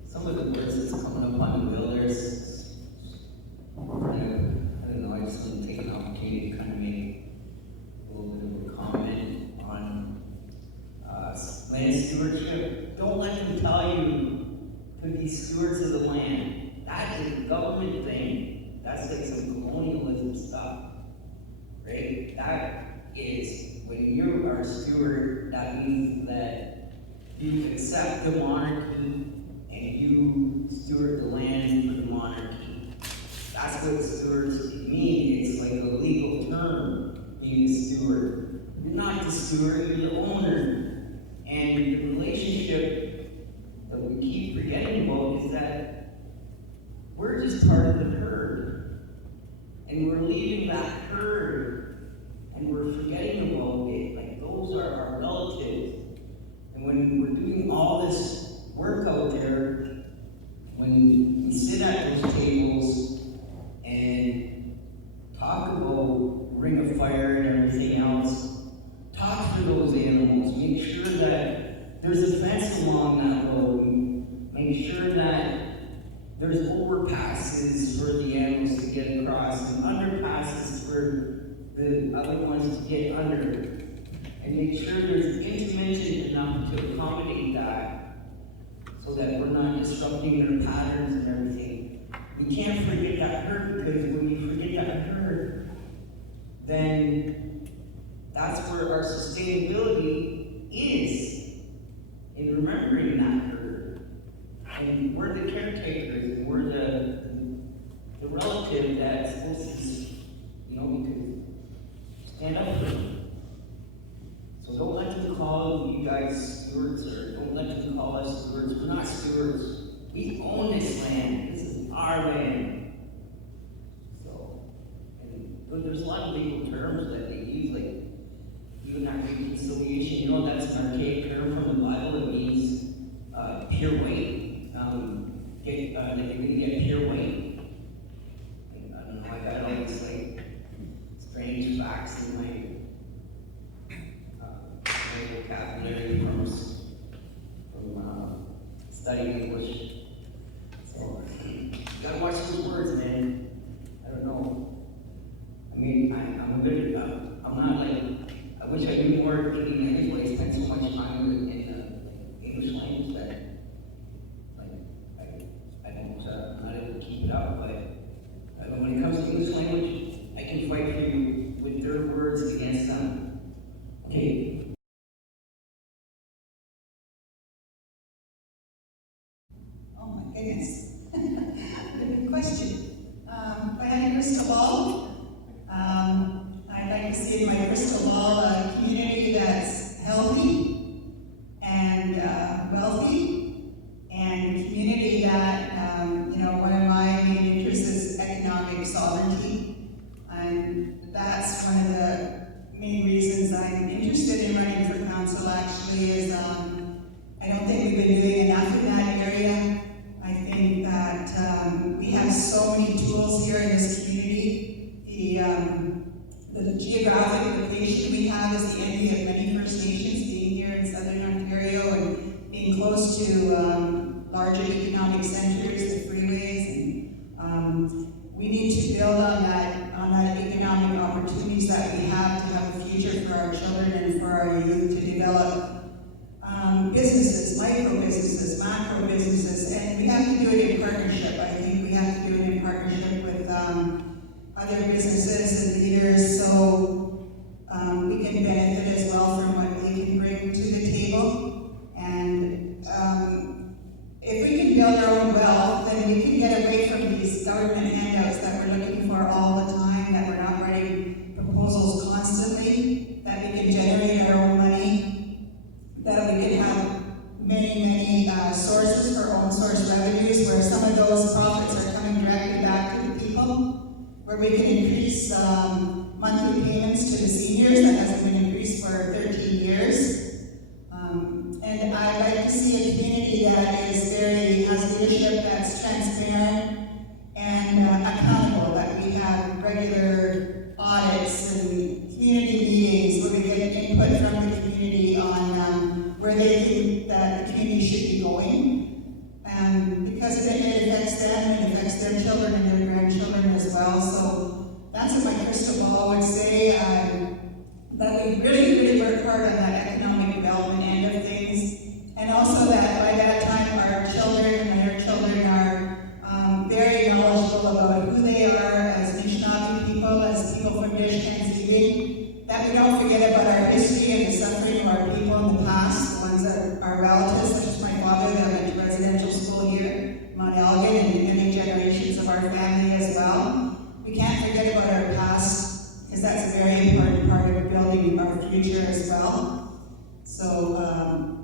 some of the words that's coming up on the bill there, I don't know, I just want to take an opportunity to kind of make a little bit of a comment on land stewardship. Don't let them tell you to be stewards of the land. That is a government thing. That's some colonialism stuff, right? That is, when you are a steward, that means that you accept the monarchy and you steward the land for the monarchy. That's what stewards mean. It's like a legal term, being a steward. You're not the steward, you're the owner. And the relationship that we keep forgetting about is that we're just part of the herd. And we're leaving that herd and we're forgetting about it. Those are our relatives. And when we're doing all this work out there, when we sit at those tables and talk about Ring of Fire and everything else, talk to those animals, make sure that there's a fence along that road, make sure that there's overpasses for the animals to get across and underpasses for the other ones to get under, and make sure there's intervention enough to accommodate that so that we're not disrupting their patterns and everything. We can't forget that herd, because when you forget that herd, then that's where our sustainability is, in remembering that herd. And we're the caretakers, and we're the relative that's supposed to, stand up for them. So don't let them call you guys stewards, or don't let them call us stewards. We're not stewards. We own this land. This is our land. So, and there's a lot of legal terms that they use, even that reconciliation, that's an archaic term from the Bible. It means pure weight. That you're going to get pure weight. And I don't know, I got all these strange facts in my vocabulary from studying English. So you gotta watch those words, man. I don't know. I'm good. I'm not I wish I knew more Canadian language. I spent so much time in English language that I'm not able to keep it up. But when it comes to English language, I can fight for you with their words against them. Okay. Oh my goodness. Good question. If I had a crystal ball, I'd like to see in my crystal ball a community that's healthy and wealthy, and a community that, one of my main interests is economic sovereignty. And that's one of the main reasons I'm interested in running for council, actually, is I don't think we've been doing enough in that area. I think that we have so many tools here in this community. The geographic location we have is the envy of many First Nations, being here in Southern Ontario and being close to larger economic centers, the freeways, and we need to build on that economic that we have to have a future for our children and for our youth to develop businesses, micro businesses, macro businesses, and we have to do it in partnership. I think we have to do it in partnership with other businesses and leaders, so we can benefit as well from what they can bring to the table. And if we can build our own wealth, then we can get away from these government handouts that we're looking for all the time, that we're not writing proposals constantly, that we can generate our own money, that we can have many sources for own source revenues, where some of those profits are coming directly back to the people, where we can increase monthly payments to the seniors that hasn't been increased for 13 years. And I'd like to see a community that has leadership that's transparent and accountable, that we have regular audits and community meetings where we get input from the community on where they think that the community should be going. Because it affects them, it affects their children and their grandchildren as well. So that's what my crystal ball would say, that we really work hard on that economic development end of things. And also that by that time our children and their children are very knowledgeable about who they are as Anishinaabe people, as people from Dish-Kanzibing, that we don't forget about our history and the suffering of our people in the past, the ones that are relatives, such as my father that went to residential school here, Mount Elgin, and many generations of our family as well. We can't forget about our past, because that's a very important part of building our future as well. So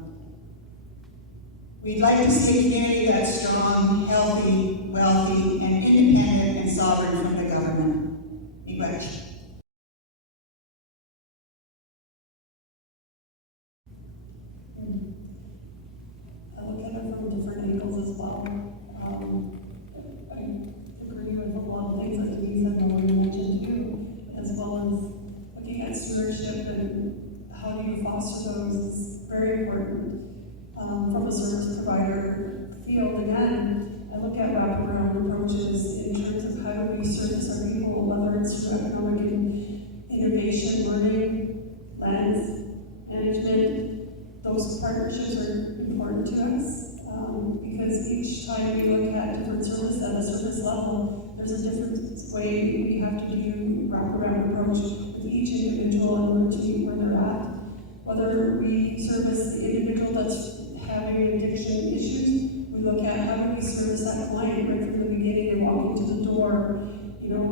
we'd like to see a community that's strong, healthy, wealthy, and independent and sovereign from the government. Miigwech. I look at it from different angles as well. I agree with a lot of things that Denise and Melanie mentioned too, as well as looking at stewardship and how do you foster those is very important. From a service provider field, again, I look at wraparound approaches in terms of how do we service our people, whether it's through economic innovation, learning, lands, management. Those partnerships are important to us because each time we look at different service at a service level, there's a different way we have to do wraparound approach with each individual in order to meet where they're at. Whether we service the individual that's having addiction issues, we look at how do we service that client right from the beginning and walking to the door. You know,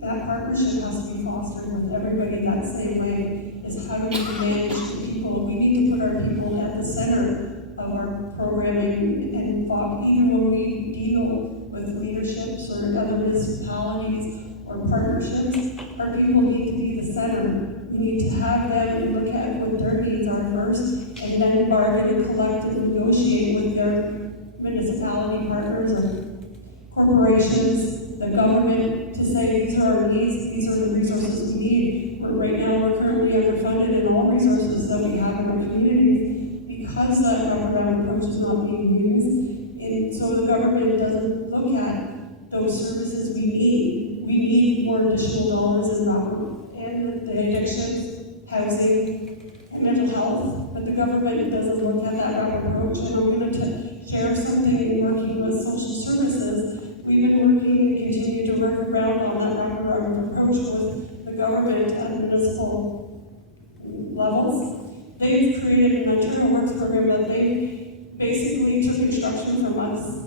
that partnership has to be fostered with everybody that same way, is how do we manage the people. We need to put our people at the center of our programming and even when we deal with leaderships or other municipalities or partnerships, our people need to be the center. We need to have them look at what their needs are first, and then bargain and collect and negotiate with their municipality partners or corporations, the government, to say these are our needs, these are the resources we need. But right now we're currently underfunded in all resources that we have in our communities because that wraparound approach is not being used. And so the government doesn't look at those services we need. We need more additional dollars in the addiction, housing, and mental health. But the government doesn't look at that approach. And I'm going to share something in working with social services. We've been working and continue to work around on that wraparound approach with the government at the municipal levels. They've created an internal works program that they basically took instruction from us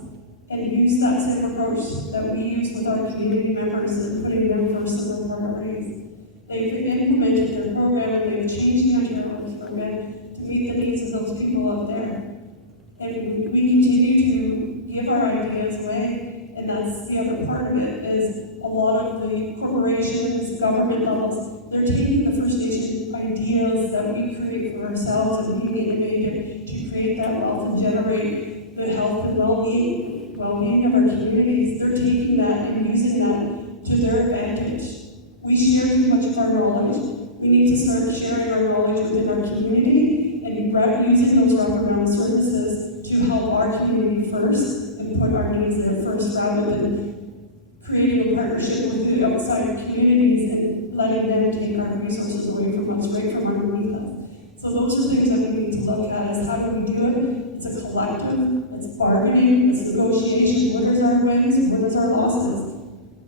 and used that same approach that we use with our community members and putting them first in their priorities. They've implemented their program and they've changed the internal works program to meet the needs of those people out there. And we continue to give our ideas away, and that's the other part of it, is a lot of the corporations, government levels, they're taking the First Nation ideas that we create for ourselves and being innovative to create that wealth and generate the health and well-being of our communities. They're taking that and using that to their advantage. We share too much of our knowledge. We need to start sharing our knowledge within our community and using those wraparound services to help our community first and put our needs there first rather than creating a partnership with the outside communities and letting them take our resources away from us, right from underneath us. So those are things that we need to look at, is how do we do it? It's a collective, it's bargaining, it's negotiation, what is our wins, what is our losses?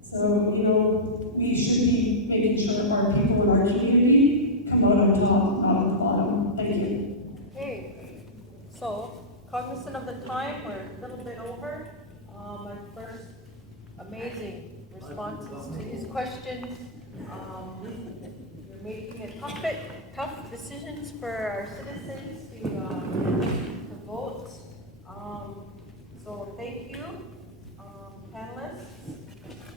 So, you know, we should be making sure our people in our community come out on top, not on the bottom. Thank you. Okay, so cognizant of the time, we're a little bit over. My first amazing responses to these questions. You're making it tough decisions for our citizens to vote. So thank you, panelists.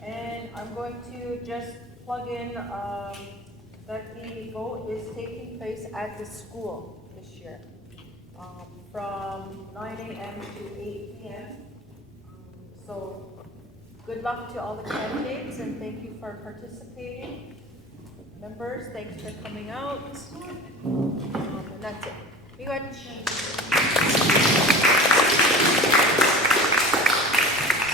And I'm going to just plug in that the vote is taking place at the school this year from 9 a.m. to 8 p.m. So good luck to all the candidates and thank you for participating. Members, thanks for coming out. And that's it. Miigwech.